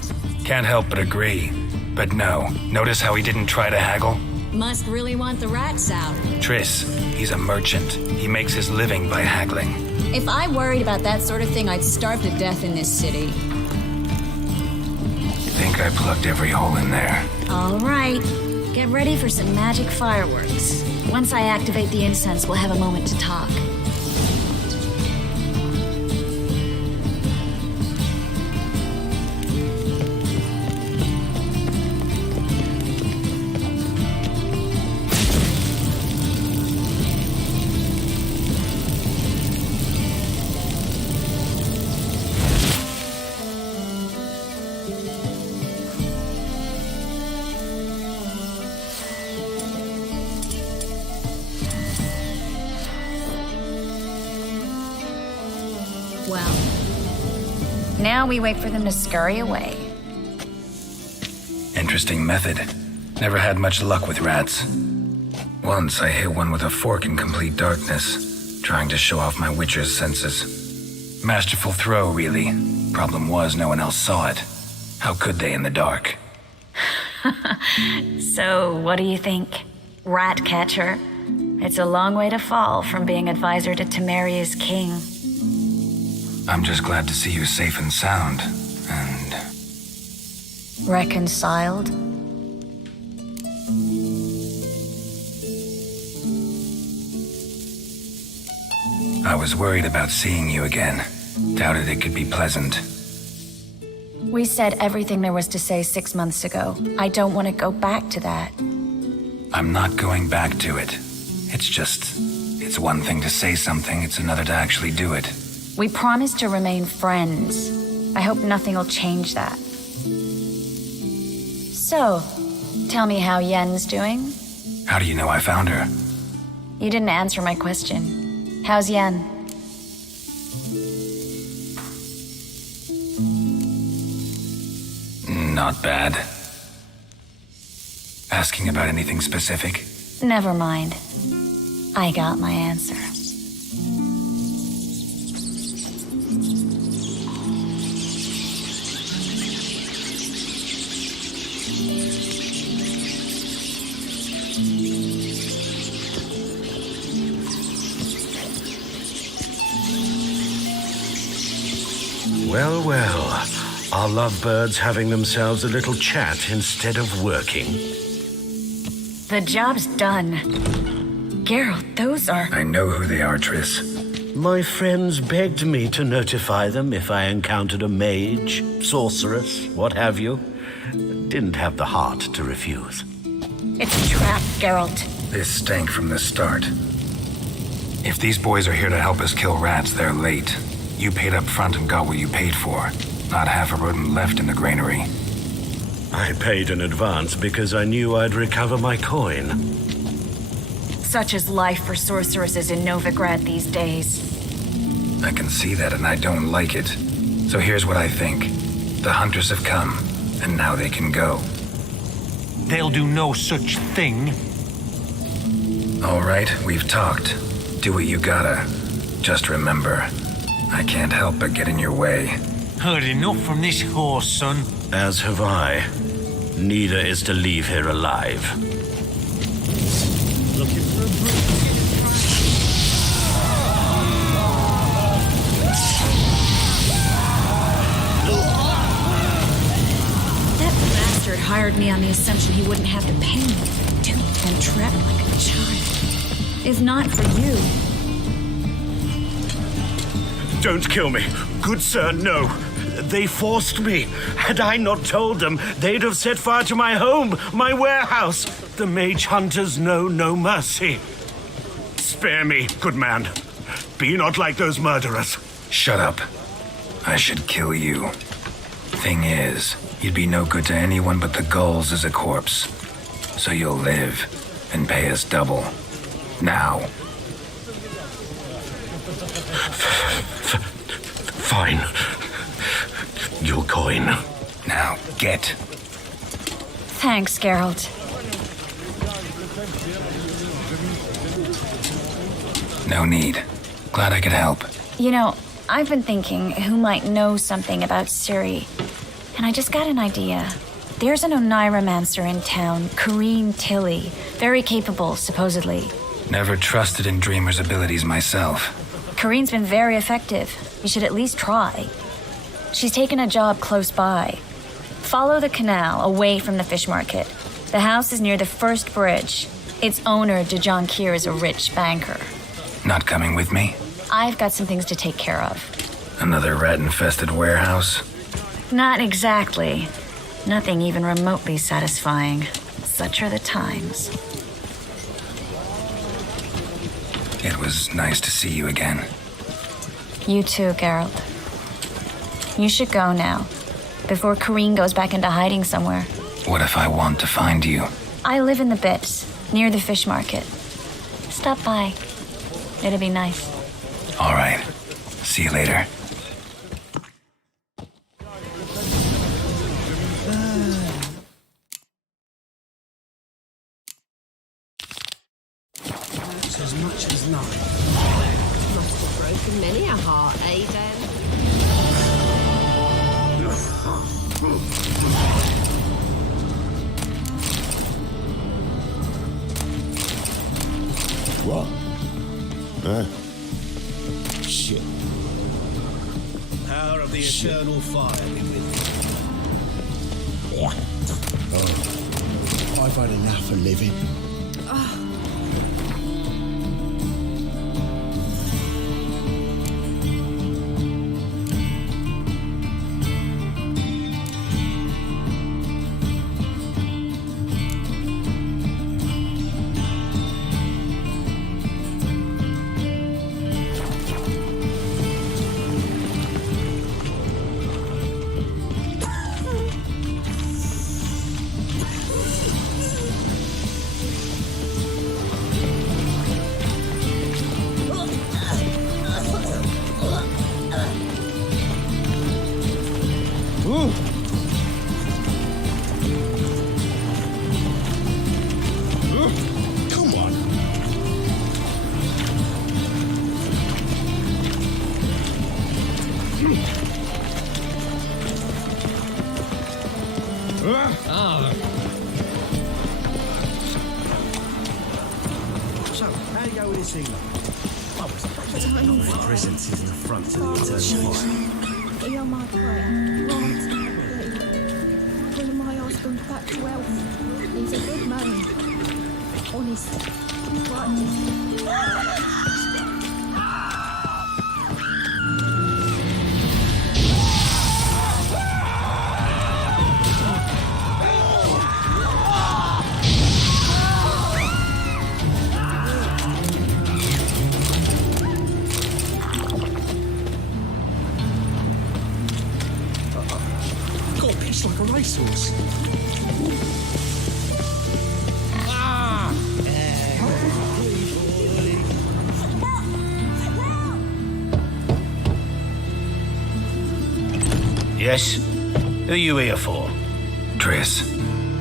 Can't help but agree. But no, notice how he didn't try to haggle? Must really want the rats out. Triss, he's a merchant. He makes his living by haggling. If I worried about that sort of thing, I'd starve to death in this city. Think I plugged every hole in there. All right. Get ready for some magic fireworks. Once I activate the incense, we'll have a moment to talk. Well, now we wait for them to scurry away. Interesting method. Never had much luck with rats. Once I hit one with a fork in complete darkness, trying to show off my witcher's senses. Masterful throw, really. Problem was, no one else saw it. How could they in the dark? So, what do you think? Rat catcher? It's a long way to fall from being advisor to Temeria's king. I'm just glad to see you safe and sound, and... Reconciled? I was worried about seeing you again. Doubted it could be pleasant. We said everything there was to say 6 months ago. I don't want to go back to that. I'm not going back to it. It's one thing to say something, it's another to actually do it. We promised to remain friends. I hope nothing will change that. So, Tell me how Yen's doing. How do you know I found her? You didn't answer my question. How's Yen? Not bad. Asking about anything specific? Never mind. I got my answer. Well, well. Are lovebirds having themselves a little chat instead of working? The job's done. Geralt, those are... I know who they are, Triss. My friends begged me to notify them if I encountered a mage, sorceress, what have you. Didn't have the heart to refuse. It's a trap, Geralt. This stank from the start. If these boys are here to help us kill rats, they're late. You paid up front and got what you paid for. Not half a rodent left in the granary. I paid in advance because I knew I'd recover my coin. Such is life for sorceresses in Novigrad these days. I can see that and I don't like it. So here's what I think. The hunters have come, and now they can go. They'll do no such thing. All right, we've talked. Do what you gotta. Just remember, I can't help but get in your way. Heard enough from this horse, son. As have I. Neither is to leave here alive. Looking for a broom. That bastard hired me on the assumption he wouldn't have to pay me. Duped and trapped like a child. If not for you. Don't kill me. Good sir, no. They forced me. Had I not told them, they'd have set fire to my home, my warehouse. The mage hunters know no mercy. Spare me, good man. Be not like those murderers. Shut up. I should kill you. Thing is, you'd be no good to anyone but the gulls as a corpse. So you'll live and pay us double. Now. Fine. Your coin. Now, get. Thanks, Geralt. No need. Glad I could help. You know, I've been thinking who might know something about Ciri. And I just got an idea. There's an Oneiromancer in town, Corrine Tilly. Very capable, supposedly. Never trusted in Dreamer's abilities myself. Corrine's been very effective. You should at least try. She's taken a job close by. Follow the canal away from the fish market. The house is near the first bridge. Its owner, Dejan Kier, is a rich banker. Not coming with me? I've got some things to take care of. Another rat-infested warehouse? Not exactly. Nothing even remotely satisfying. Such are the times. It was nice to see you again. You too, Geralt. You should go now, before Corrine goes back into hiding somewhere. What if I want to find you? I live in the Bits, near the fish market. Stop by. It'll be nice. All right. See you later. That's as much as life. Must have broken many a heart, eh, Dan? What? Huh? Shit. Power of the eternal fire be with you. Oh, I've had enough of living. you go with this evening? My presence is an affront to the eternal fire. You're my prayer. Grant me. Bring my husband back to health. He's a good man. Honest. Right. Got a pitch like a racehorse. Yes? Who are you here for? Triss.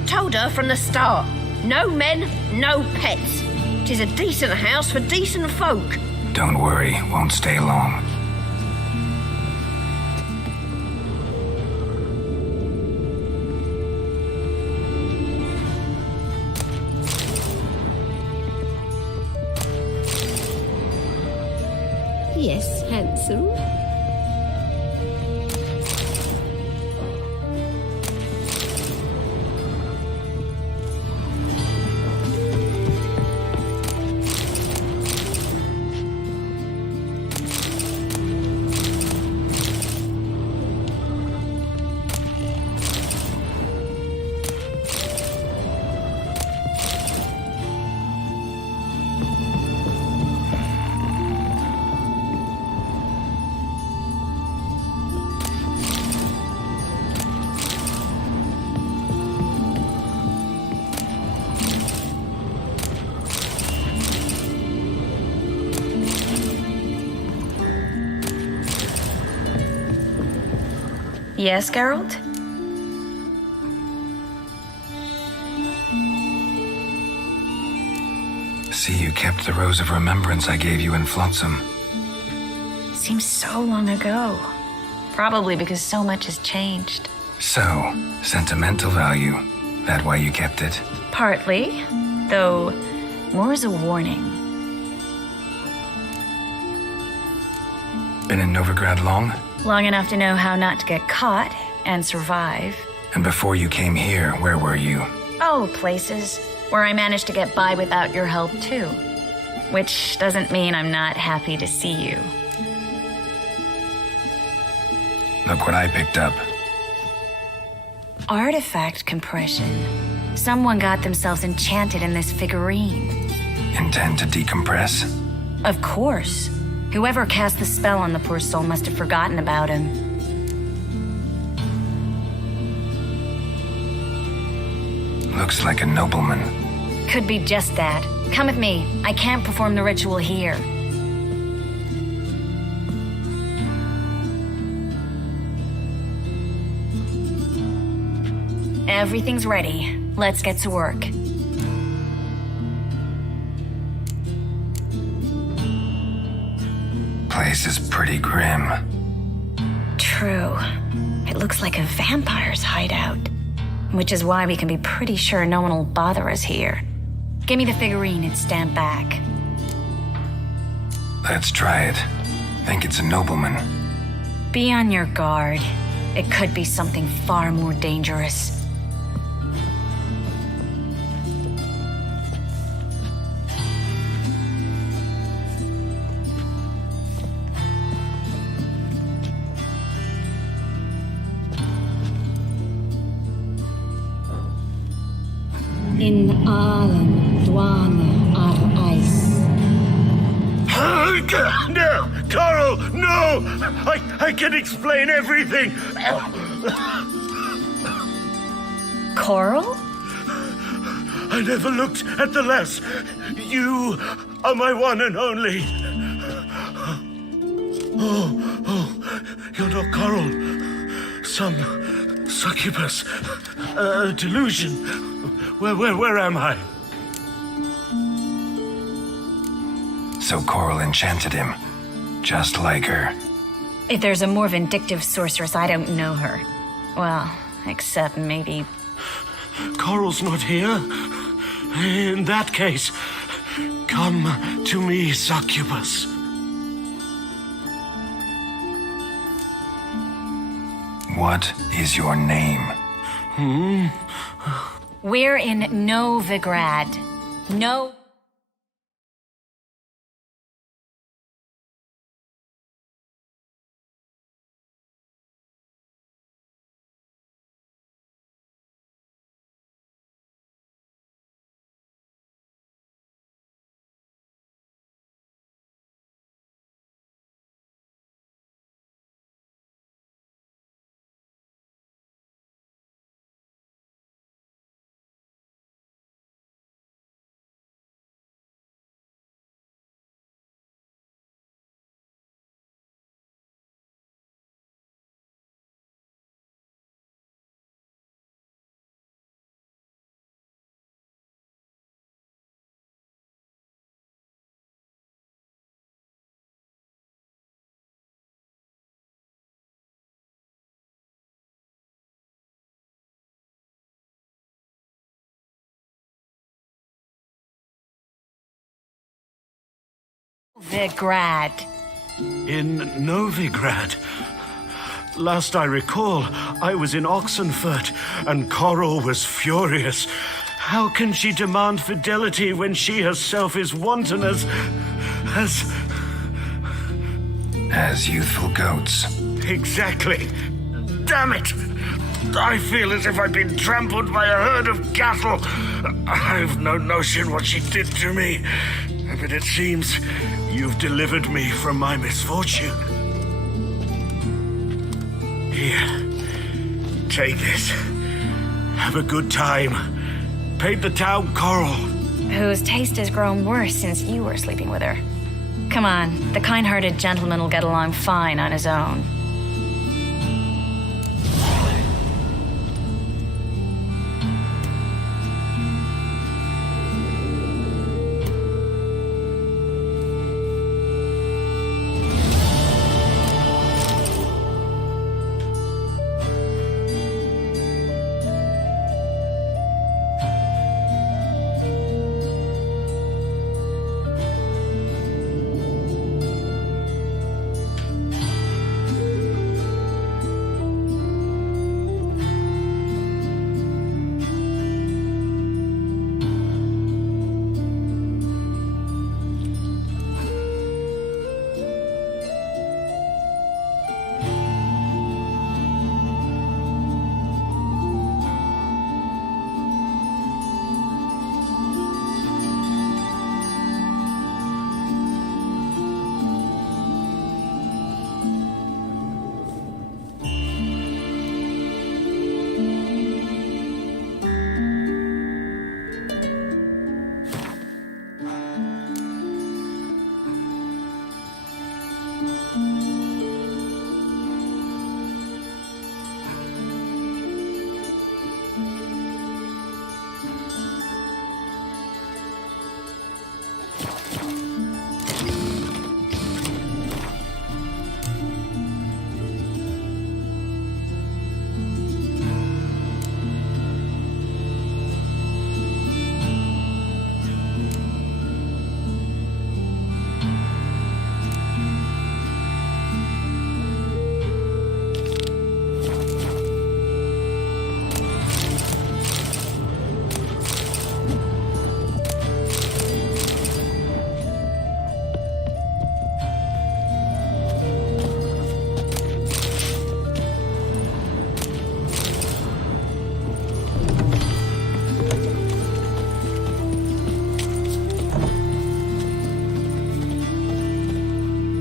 Told her from the start. No men, no pets. 'Tis a decent house for decent folk. Don't worry, won't stay long. Yes, handsome. Yes, Geralt? See, you kept the rose of remembrance I gave you in Flotsam. Seems so long ago. Probably because so much has changed. So, sentimental value. That why you kept it? Partly, though more as a warning. Been in Novigrad long? Long enough to know how not to get caught and survive. And before you came here, where were you? Oh, places where I managed to get by without your help, too. Which doesn't mean I'm not happy to see you. Look what I picked up. Artifact compression. Someone got themselves enchanted in this figurine. Intend to decompress? Of course. Whoever cast the spell on the poor soul must have forgotten about him. Looks like a nobleman. Could be just that. Come with me. I can't perform the ritual here. Everything's ready. Let's get to work. Place is pretty grim. True. It looks like a vampire's hideout. Which is why we can be pretty sure no one will bother us here. Give me the figurine and stand back. Let's try it. Think it's a nobleman. Be on your guard. It could be something far more dangerous. In Alan Dwana ar Ice. No! Coral, no! I can explain everything! Coral? I never looked at the lass. You are my one and only. Oh, you're not Coral. Some succubus. A delusion. Where am I? So Coral enchanted him. Just like her. If there's a more vindictive sorceress, I don't know her. Well, except maybe... Coral's not here. In that case, Come to me, succubus. What is your name? We're in Novigrad. No. Novigrad. In Novigrad. Last I recall, I was in Oxenfurt, and Coral was furious. How can she demand fidelity when she herself is wanton as youthful goats. Exactly. Damn it! I feel as if I've been trampled by a herd of cattle. I've no notion what she did to me, but it seems you've delivered me from my misfortune. Here, take this. Have a good time. Paid the town Coral. Whose taste has grown worse since you were sleeping with her. Come on, the kind-hearted gentleman will get along fine on his own.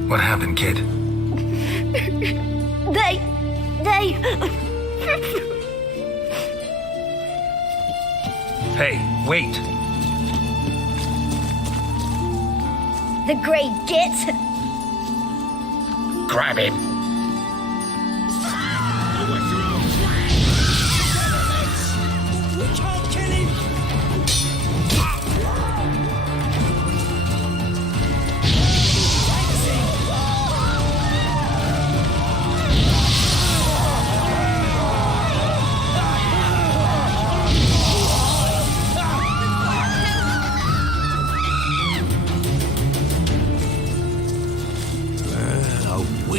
What happened, kid? They... Hey, wait. The Grey Git. Grab him. We can't kill him!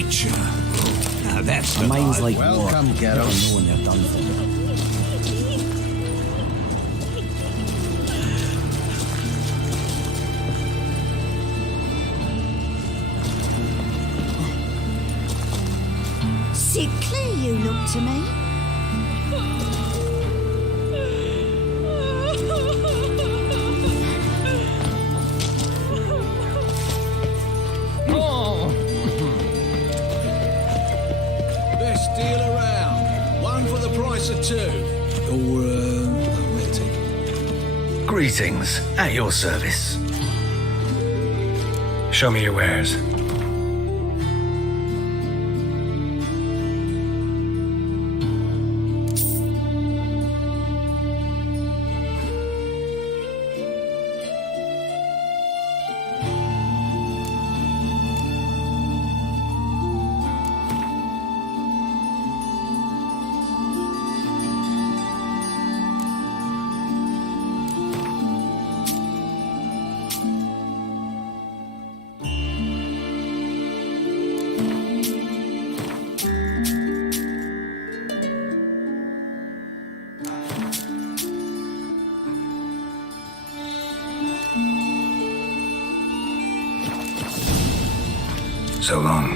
Witcher. Now that's My mind's like Welcome, water. Geralt. Never know when they're done for. Sickly you look to me. Best deal around. One for the price of two. Or, we'll take it. Greetings, at your service. Show me your wares. So long.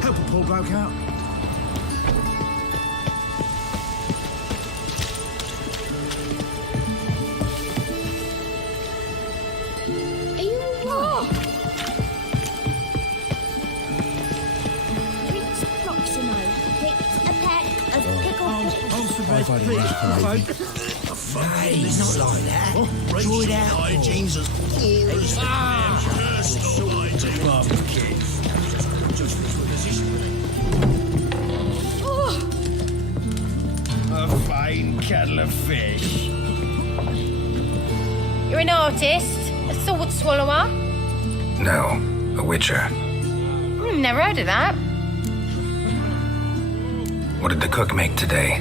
Help a poor bloke out. Are you all right? Prince Proximo picked a pack of pickled I've had enough of living. Hey, not like that. Draw it out. Hygiene's as poor as personal barbecue. A fine kettle of fish. You're an artist? A sword swallower? No, a witcher. Never heard of that. What did the cook make today?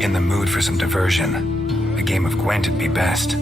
In the mood for some diversion. A game of Gwent'd be best.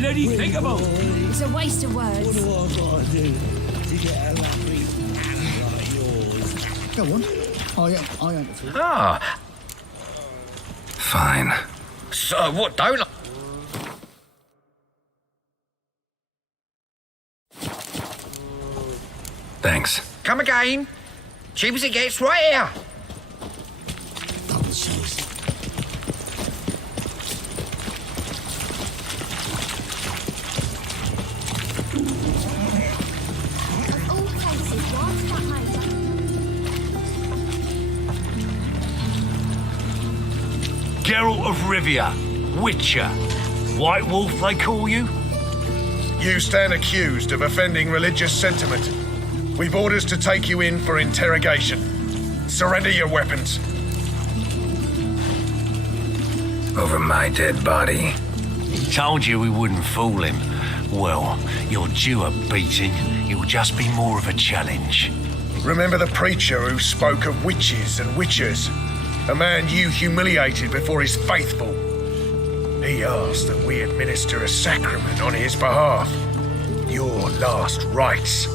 bloody thinkable. It's a waste of words. What do I gotta do to get a lovely hand like yours? Go on. I ain't a fool. Ah. Fine. So what don't I... Thanks. Come again. Cheap as it gets right here. Of all places, why's that made? Geralt of Rivia, Witcher. White Wolf, they call you? You stand accused of offending religious sentiment. We've orders to take you in for interrogation. Surrender your weapons. Over my dead body. Told you we wouldn't fool him. Well, you're due a beating. It'll just be more of a challenge. Remember the preacher who spoke of witches and witchers? A man you humiliated before his faithful. He asked that we administer a sacrament on his behalf. Your last rites.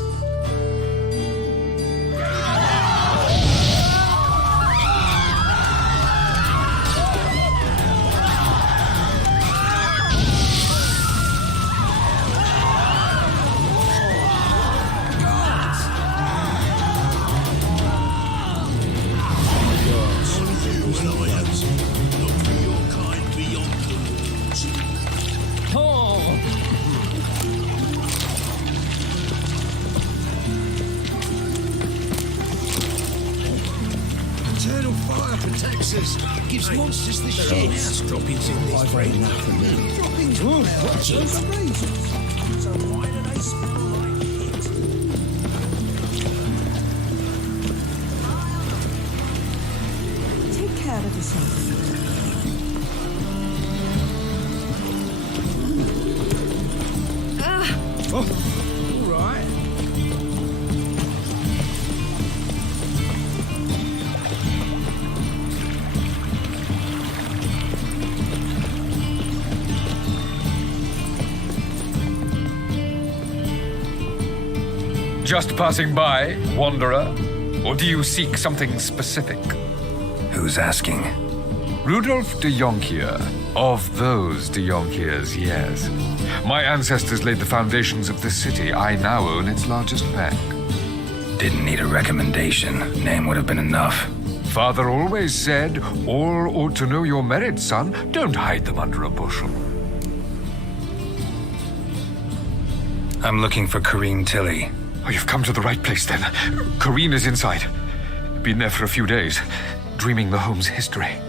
Eternal fire protects us. Gives monsters the shit. Droppings in this break. Droppings watches. So why do they smell like it? Take care of yourself. All right. Just passing by, wanderer? Or do you seek something specific? Who's asking? Rudolf de Jonkier. Of those de Jonkiers, yes. My ancestors laid the foundations of this city. I now own its largest bank. Didn't need a recommendation. Name would have been enough. Father always said, all ought to know your merits, son. Don't hide them under a bushel. I'm looking for Corrine Tilly. Oh, you've come to the right place, then. Corrine is inside. Been there for a few days, dreaming the home's history.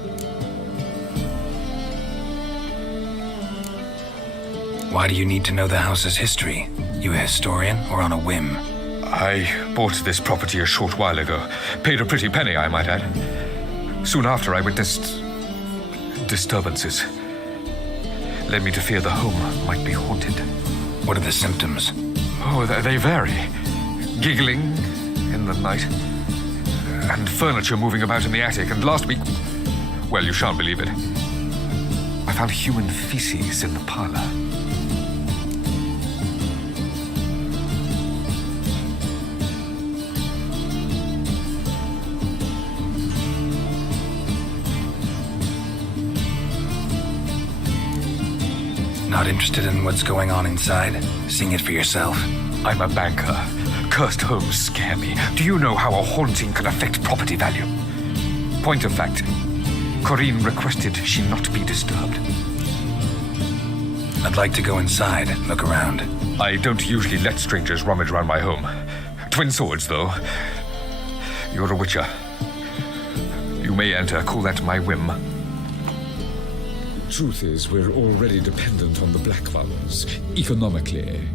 Why do you need to know the house's history? You a historian or on a whim? I bought this property a short while ago. Paid a pretty penny, I might add. Soon after, I witnessed disturbances. Led me to fear the home might be haunted. What are the symptoms? Oh, they vary. Giggling in the night. And furniture moving about in the attic. And last week, well, you shan't believe it, I found human feces in the parlor. Not interested in what's going on inside? Seeing it for yourself? I'm a banker. Cursed homes scare me. Do you know how a haunting can affect property value? Point of fact, Corrine requested she not be disturbed. I'd like to go inside, look around. I don't usually let strangers rummage around my home. Twin swords, though. You're a witcher. You may enter, call that my whim. Truth is, we're already dependent on the Black Ones, economically.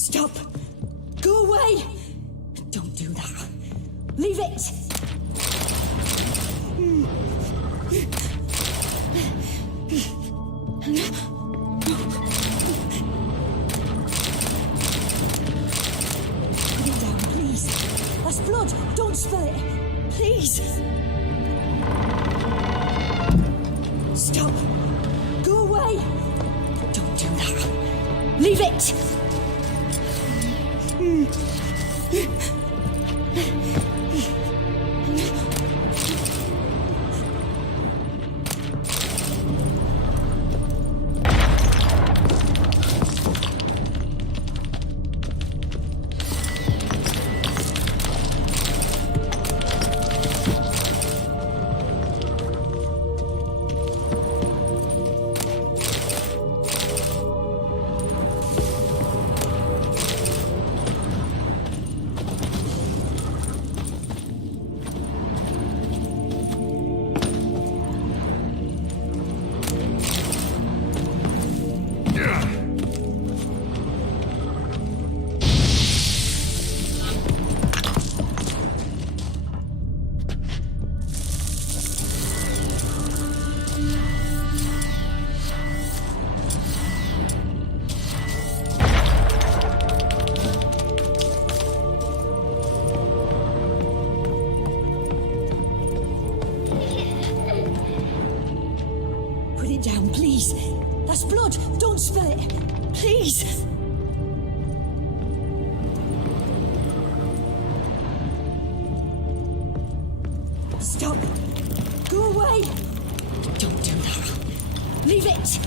Stop! Go away! Don't do that. Leave it! Put it down, please. That's blood. Don't spill it. Please. Stop. Go away. Don't do that. Leave it. Down, please. That's blood. Don't spill it. Please. Stop. Go away. Don't do that. Leave it.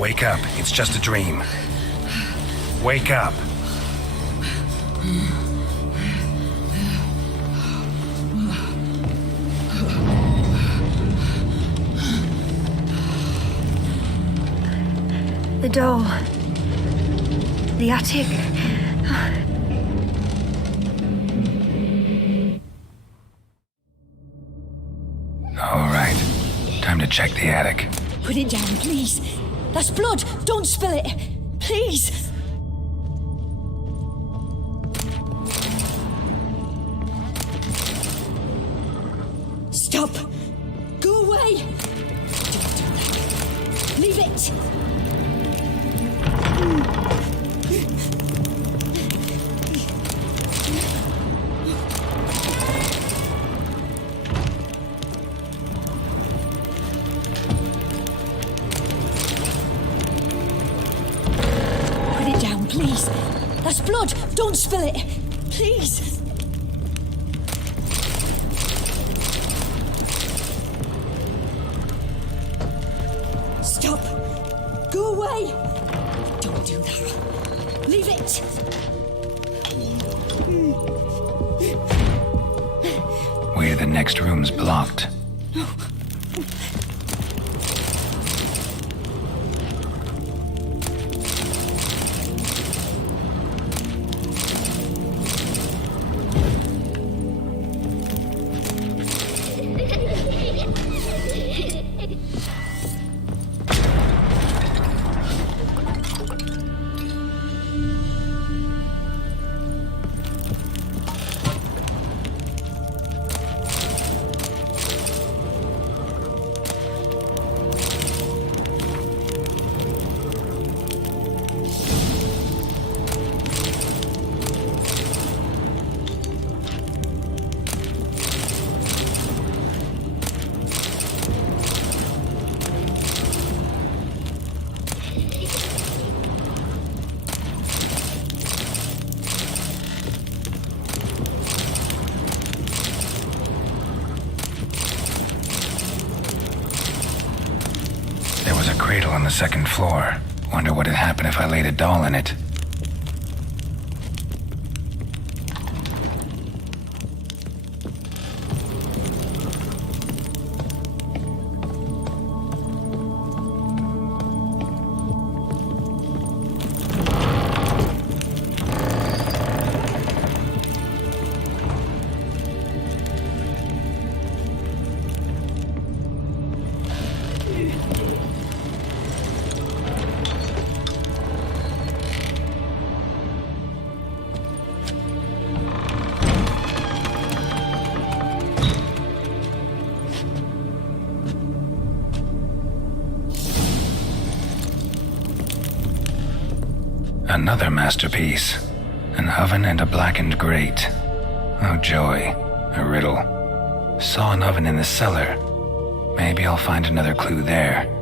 Wake up. It's just a dream. Wake up. The door. The attic. All right. Time to check the attic. Put it down, please. That's blood. Don't spill it. Please. Stop. Go away. Don't do that. Leave it. Please. That's blood. Don't spill it. Please. Stop. Go away. Don't do that. Leave it. Way to the next room's blocked. Cradle on the second floor. Wonder what would happen if I laid a doll in it. Another masterpiece. An oven and a blackened grate. Oh joy, a riddle. Saw an oven in the cellar. Maybe I'll find another clue there.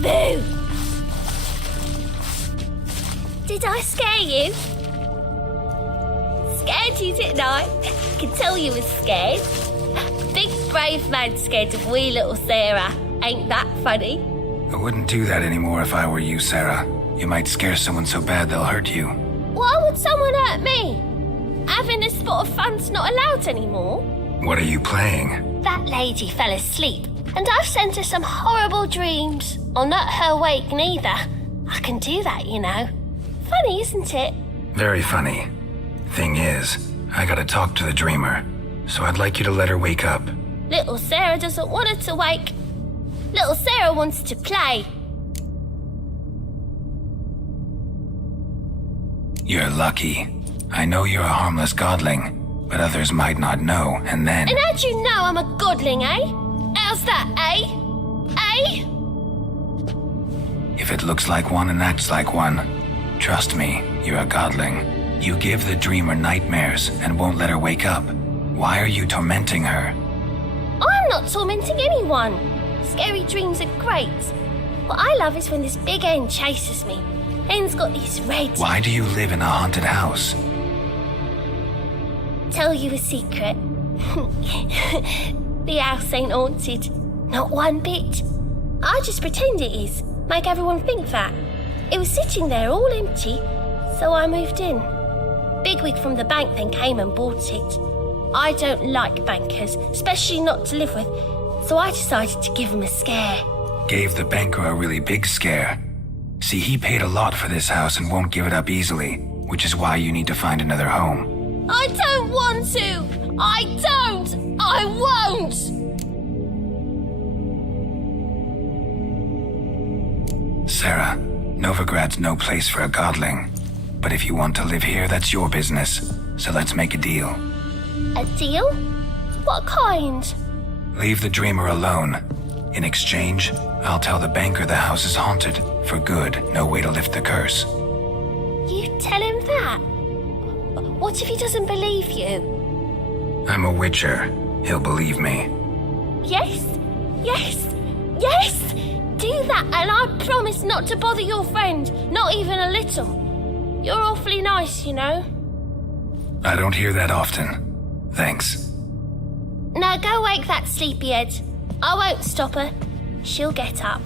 Boo! Did I scare you? Scared you, didn't I? I can tell you was scared. Big brave man scared of wee little Sarah. Ain't that funny? I wouldn't do that anymore if I were you, Sarah. You might scare someone so bad they'll hurt you. Why would someone hurt me? Having a spot of fun's not allowed anymore. What are you playing? That lady fell asleep, and I've sent her some horrible dreams. I'll not her wake neither. I can do that, you know. Funny, isn't it? Very funny. Thing is, I gotta talk to the dreamer, so I'd like you to let her wake up. Little Sarah doesn't want her to wake. Little Sarah wants to play. You're lucky. I know you're a harmless godling, but others might not know, and then... And how'd you know I'm a godling, eh? How's that, eh? Eh? If it looks like one and acts like one, trust me, you're a godling. You give the dreamer nightmares and won't let her wake up. Why are you tormenting her? I'm not tormenting anyone. Scary dreams are great. What I love is when this big hen chases me. Hen's got these red... Why do you live in a haunted house? Tell you a secret. The house ain't haunted. Not one bit. I just pretend it is. Make everyone think that. It was sitting there all empty, so I moved in. Bigwig from the bank then came and bought it. I don't like bankers, especially not to live with, so I decided to give him a scare. Gave the banker a really big scare. See, he paid a lot for this house and won't give it up easily, which is why you need to find another home. I don't want to! I don't! I won't! Sarah, Novigrad's no place for a godling. But if you want to live here, that's your business. So let's make a deal. A deal? What kind? Leave the dreamer alone. In exchange, I'll tell the banker the house is haunted. For good, no way to lift the curse. You tell him that? What if he doesn't believe you? I'm a witcher. He'll believe me. Yes, yes, yes! Do that and I promise not to bother your friend, not even a little. You're awfully nice, you know. I don't hear that often. Thanks. Now go wake that sleepyhead. I won't stop her. She'll get up.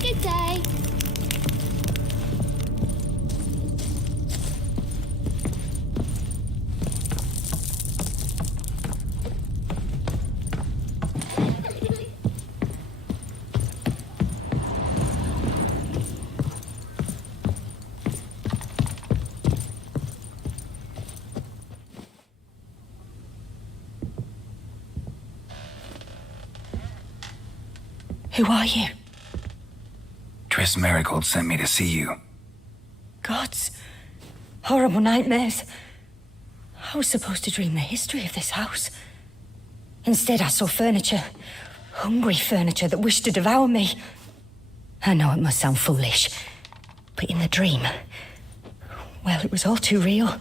Good day. Who are you? Triss Marigold sent me to see you. Gods. Horrible nightmares. I was supposed to dream the history of this house. Instead, I saw furniture. Hungry furniture that wished to devour me. I know it must sound foolish, but in the dream, well, it was all too real.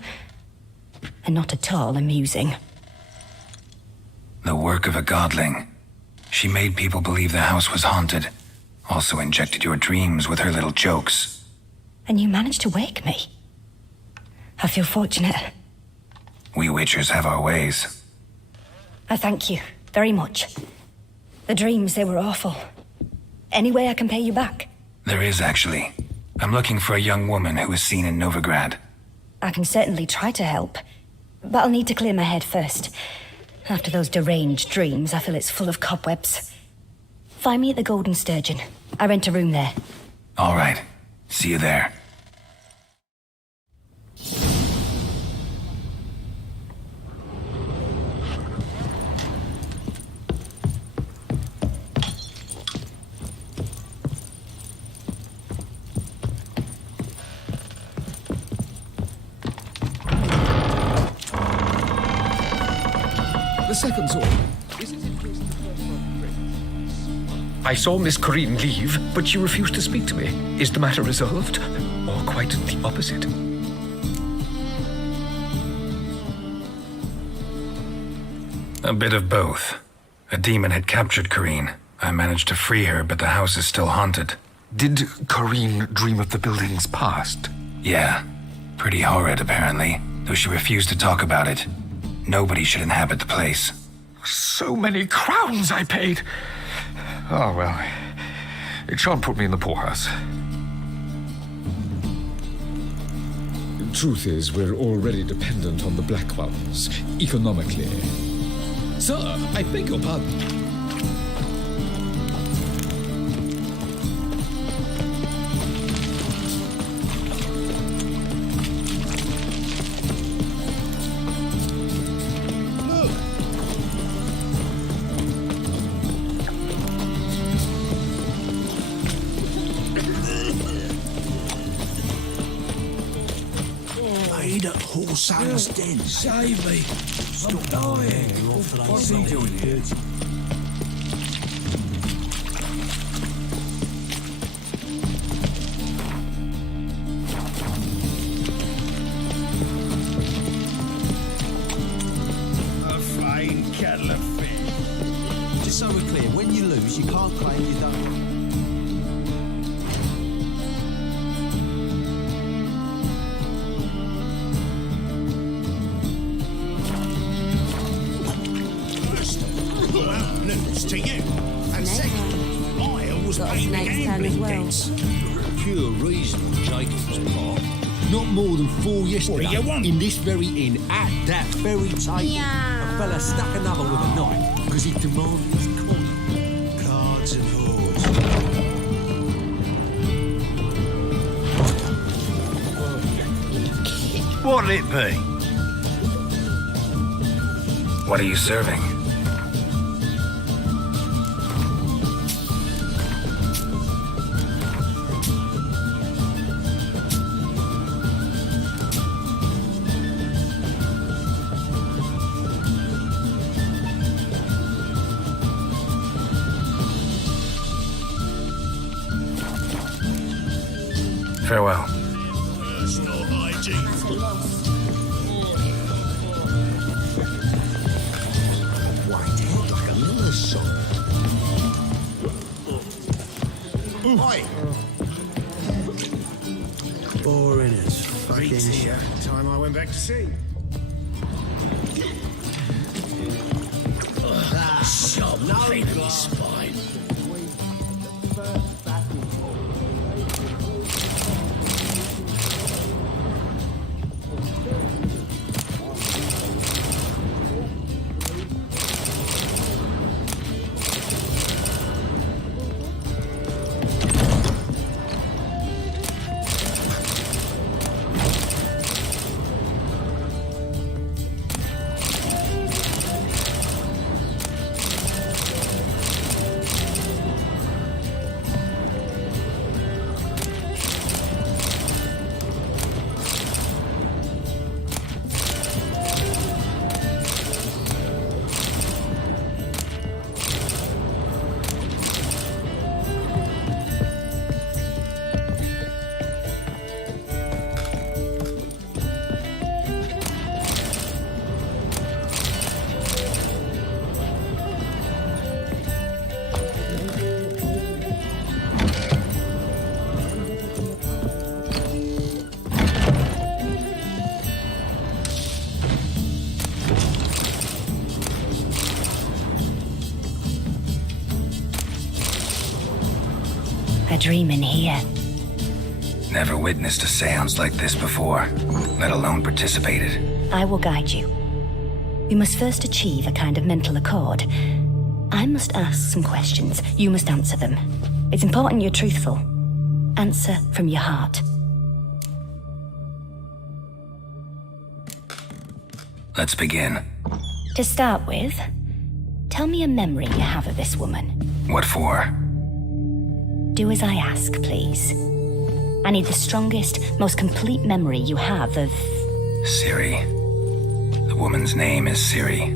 And not at all amusing. The work of a godling. She made people believe the house was haunted. Also injected your dreams with her little jokes. And you managed to wake me. I feel fortunate. We witchers have our ways. I thank you very much. The dreams, they were awful. Any way I can pay you back? There is, actually. I'm looking for a young woman who was seen in Novigrad. I can certainly try to help. But I'll need to clear my head first. After those deranged dreams, I feel it's full of cobwebs. Find me at the Golden Sturgeon. I rent a room there. All right. See you there. A second thought. I saw Miss Corrine leave, but she refused to speak to me. Is the matter resolved? Or quite the opposite? A bit of both. A demon had captured Corrine. I managed to free her, but the house is still haunted. Did Corrine dream of the building's past? Yeah. Pretty horrid, apparently, though she refused to talk about it. Nobody should inhabit the place. So many crowns I paid! Oh, well. It shan't put me in the poorhouse. Truth is, we're already dependent on the Black Ones, economically. Sir, I beg your pardon. Son's dead. Save me. Stop dying. What's he doing here? A fine kettle of fish. Just so we're clear, when you lose, you can't claim you don't. To you. And second, I always pay the gambling debts. Pure reason on Jacob's part. Not more than 4 yesterday. What do you want? In this very inn, at that very table, a fella stuck another with a knife because he demanded his coin. Cards and whores. What'll it be? What are you serving? Farewell. Personal hygiene. White head like a miller's son. Oi! Boring as fucking shit. Time I went back to sea. Sharp pain in his spine. A dream in here. Never witnessed a seance like this before, let alone participated. I will guide you. We must first achieve a kind of mental accord. I must ask some questions. You must answer them. It's important you're truthful. Answer from your heart. Let's begin. To start with, tell me a memory you have of this woman. What for? Do as I ask, please. I need the strongest, most complete memory you have of... Ciri. The woman's name is Ciri.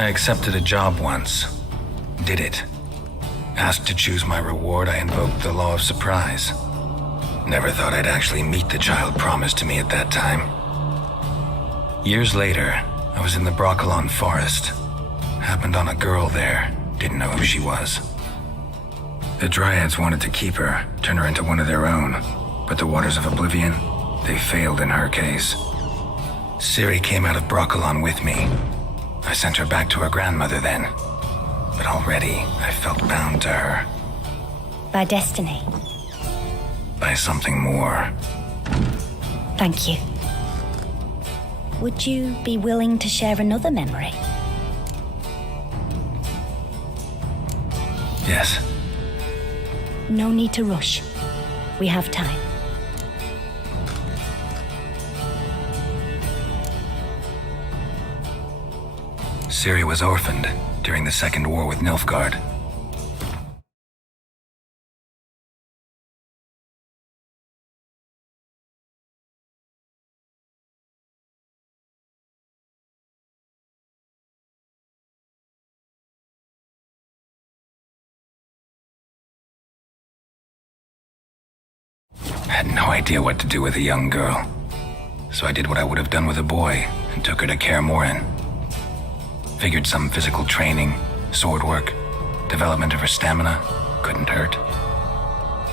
I accepted a job once. Did it. Asked to choose my reward, I invoked the law of surprise. Never thought I'd actually meet the child promised to me at that time. Years later, I was in the Broccolon forest. Happened on a girl there. Didn't know who she was. The Dryads wanted to keep her, turn her into one of their own. But the Waters of Oblivion, they failed in her case. Ciri came out of Broccolon with me. I sent her back to her grandmother then. But already, I felt bound to her. By destiny. By something more. Thank you. Would you be willing to share another memory? Yes. No need to rush. We have time. Ciri was orphaned during the Second War with Nilfgaard. I had no idea what to do with a young girl, so I did what I would have done with a boy and took her to Kaer Morhen. Figured some physical training, sword work, development of her stamina couldn't hurt.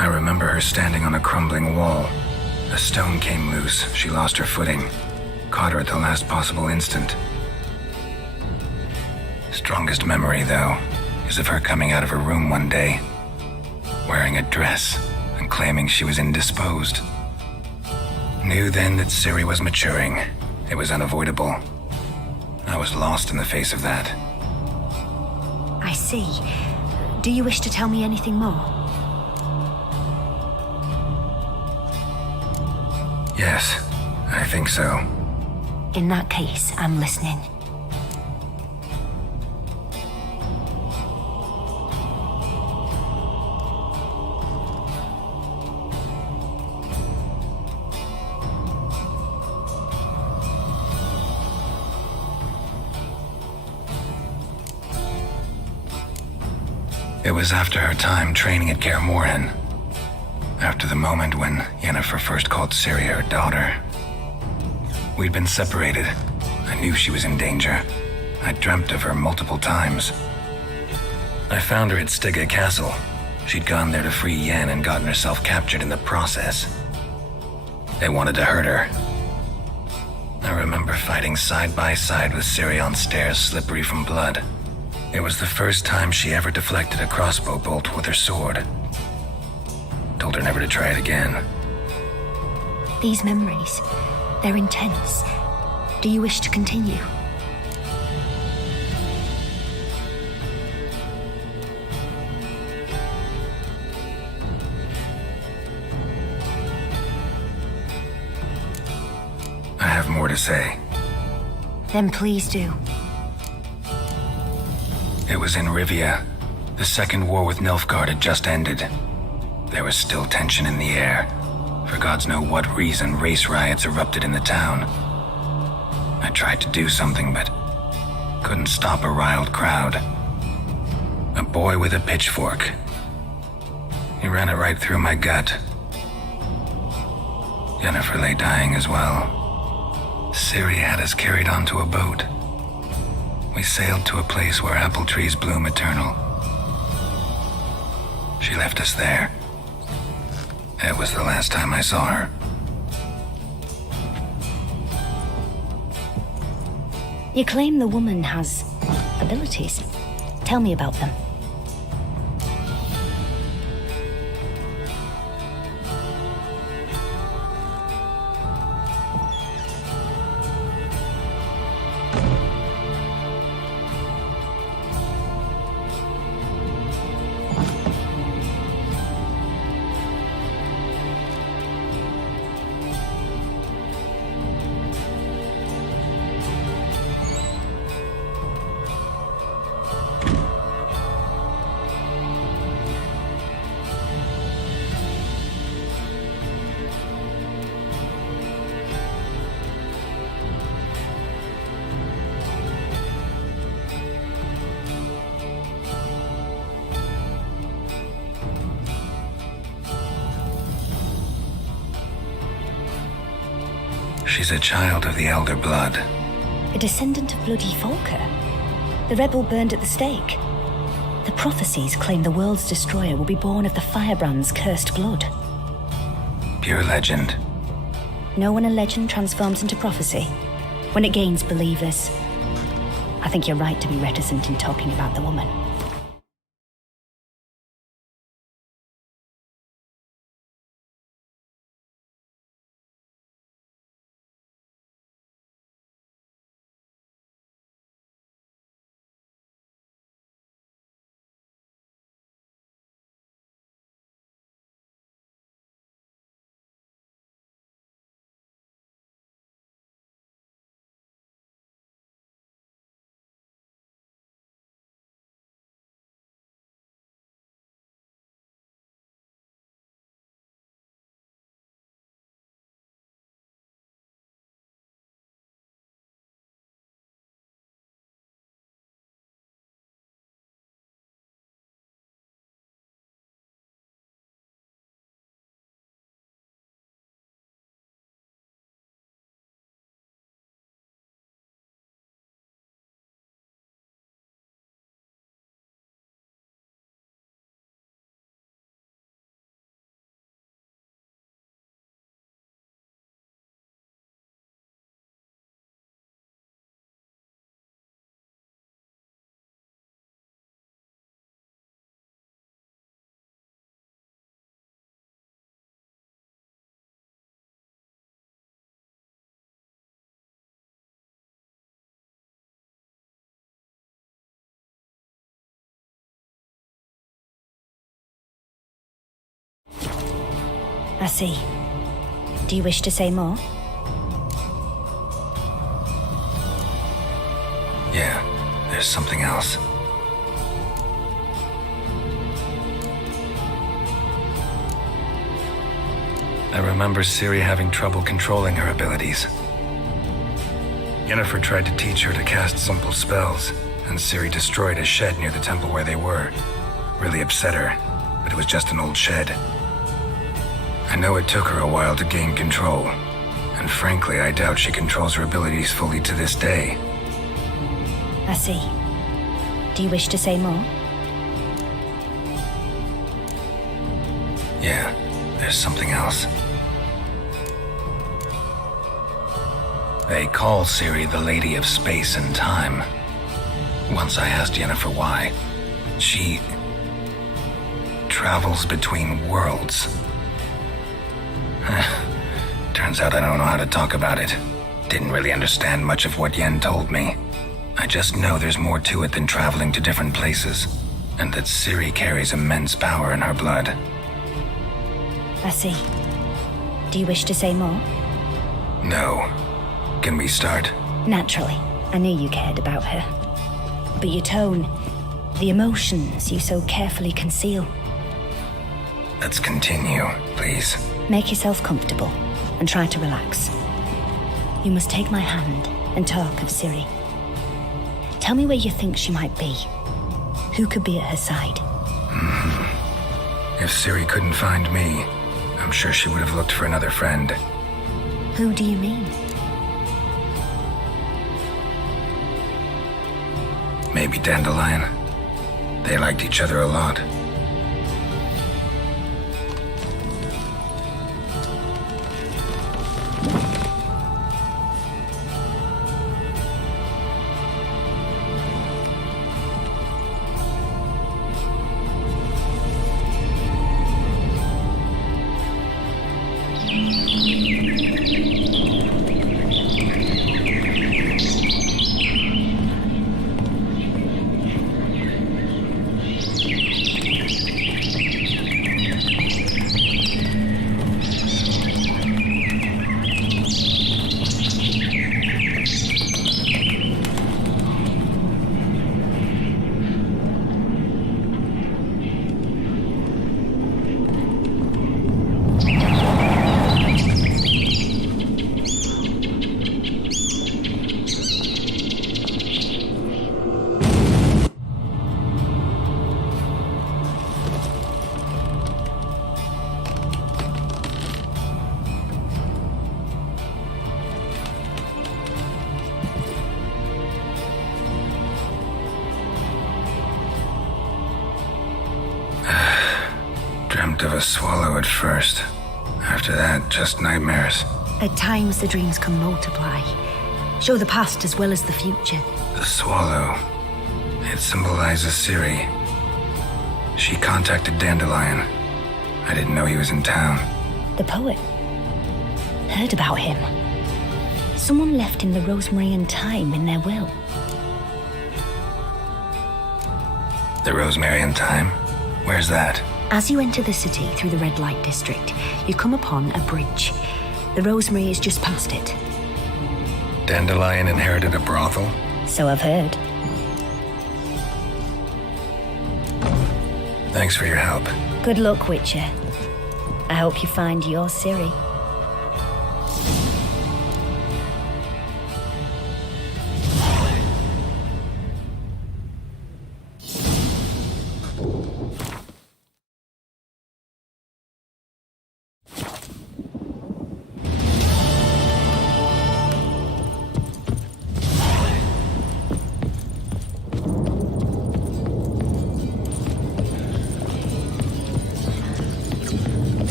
I remember her standing on a crumbling wall. A stone came loose, she lost her footing, caught her at the last possible instant. Strongest memory, though, is of her coming out of her room one day, wearing a dress and claiming she was indisposed. Knew then that Ciri was maturing. It was unavoidable. I was lost in the face of that. I see. Do you wish to tell me anything more? Yes, I think so. In that case, I'm listening. It was after her time training at Kaer Morhen. After the moment when Yennefer first called Ciri her daughter. We'd been separated. I knew she was in danger. I dreamt of her multiple times. I found her at Stygga Castle. She'd gone there to free Yen and gotten herself captured in the process. They wanted to hurt her. I remember fighting side by side with Ciri on stairs slippery from blood. It was the first time she ever deflected a crossbow bolt with her sword. Told her never to try it again. These memories, they're intense. Do you wish to continue? I have more to say. Then please do. It was in Rivia. The Second War with Nilfgaard had just ended. There was still tension in the air. For gods know what reason, race riots erupted in the town. I tried to do something, but couldn't stop a riled crowd. A boy with a pitchfork. He ran it right through my gut. Yennefer lay dying as well. Ciri had us carried onto a boat. We sailed to a place where apple trees bloom eternal. She left us there. It was the last time I saw her. You claim the woman has abilities. Tell me about them. She's a child of the Elder Blood. A descendant of bloody Volker. The rebel burned at the stake. The prophecies claim the world's destroyer will be born of the firebrand's cursed blood. Pure legend. Know when a legend transforms into prophecy? When it gains believers. I think you're right to be reticent in talking about the woman. I see. Do you wish to say more? Yeah, there's something else. I remember Ciri having trouble controlling her abilities. Yennefer tried to teach her to cast simple spells, and Ciri destroyed a shed near the temple where they were. Really upset her, but it was just an old shed. I know it took her a while to gain control, and frankly, I doubt she controls her abilities fully to this day. I see. Do you wish to say more? Yeah, there's something else. They call Ciri the Lady of Space and Time. Once I asked Yennefer why. She travels between worlds. Turns out I don't know how to talk about it. Didn't really understand much of what Yen told me. I just know there's more to it than traveling to different places, and that Ciri carries immense power in her blood. I see. Do you wish to say more? No. Can we start? Naturally. I knew you cared about her. But your tone, the emotions you so carefully conceal. Let's continue, please. Make yourself comfortable and try to relax. You must take my hand and talk of Ciri. Tell me where you think she might be. Who could be at her side? If Ciri couldn't find me, I'm sure she would have looked for another friend. Who do you mean? Maybe Dandelion. They liked each other a lot. Dreamt of a swallow at first. After that, just nightmares. At times, the dreams can multiply, show the past as well as the future. The swallow. It symbolizes Ciri. She contacted Dandelion. I didn't know he was in town. The poet. Heard about him. Someone left him the rosemary and thyme in their will. The rosemary and thyme? Where's that? As you enter the city through the red light district, you come upon a bridge. The rosemary is just past it. Dandelion inherited a brothel? So I've heard. Thanks for your help. Good luck, Witcher. I hope you find your Ciri.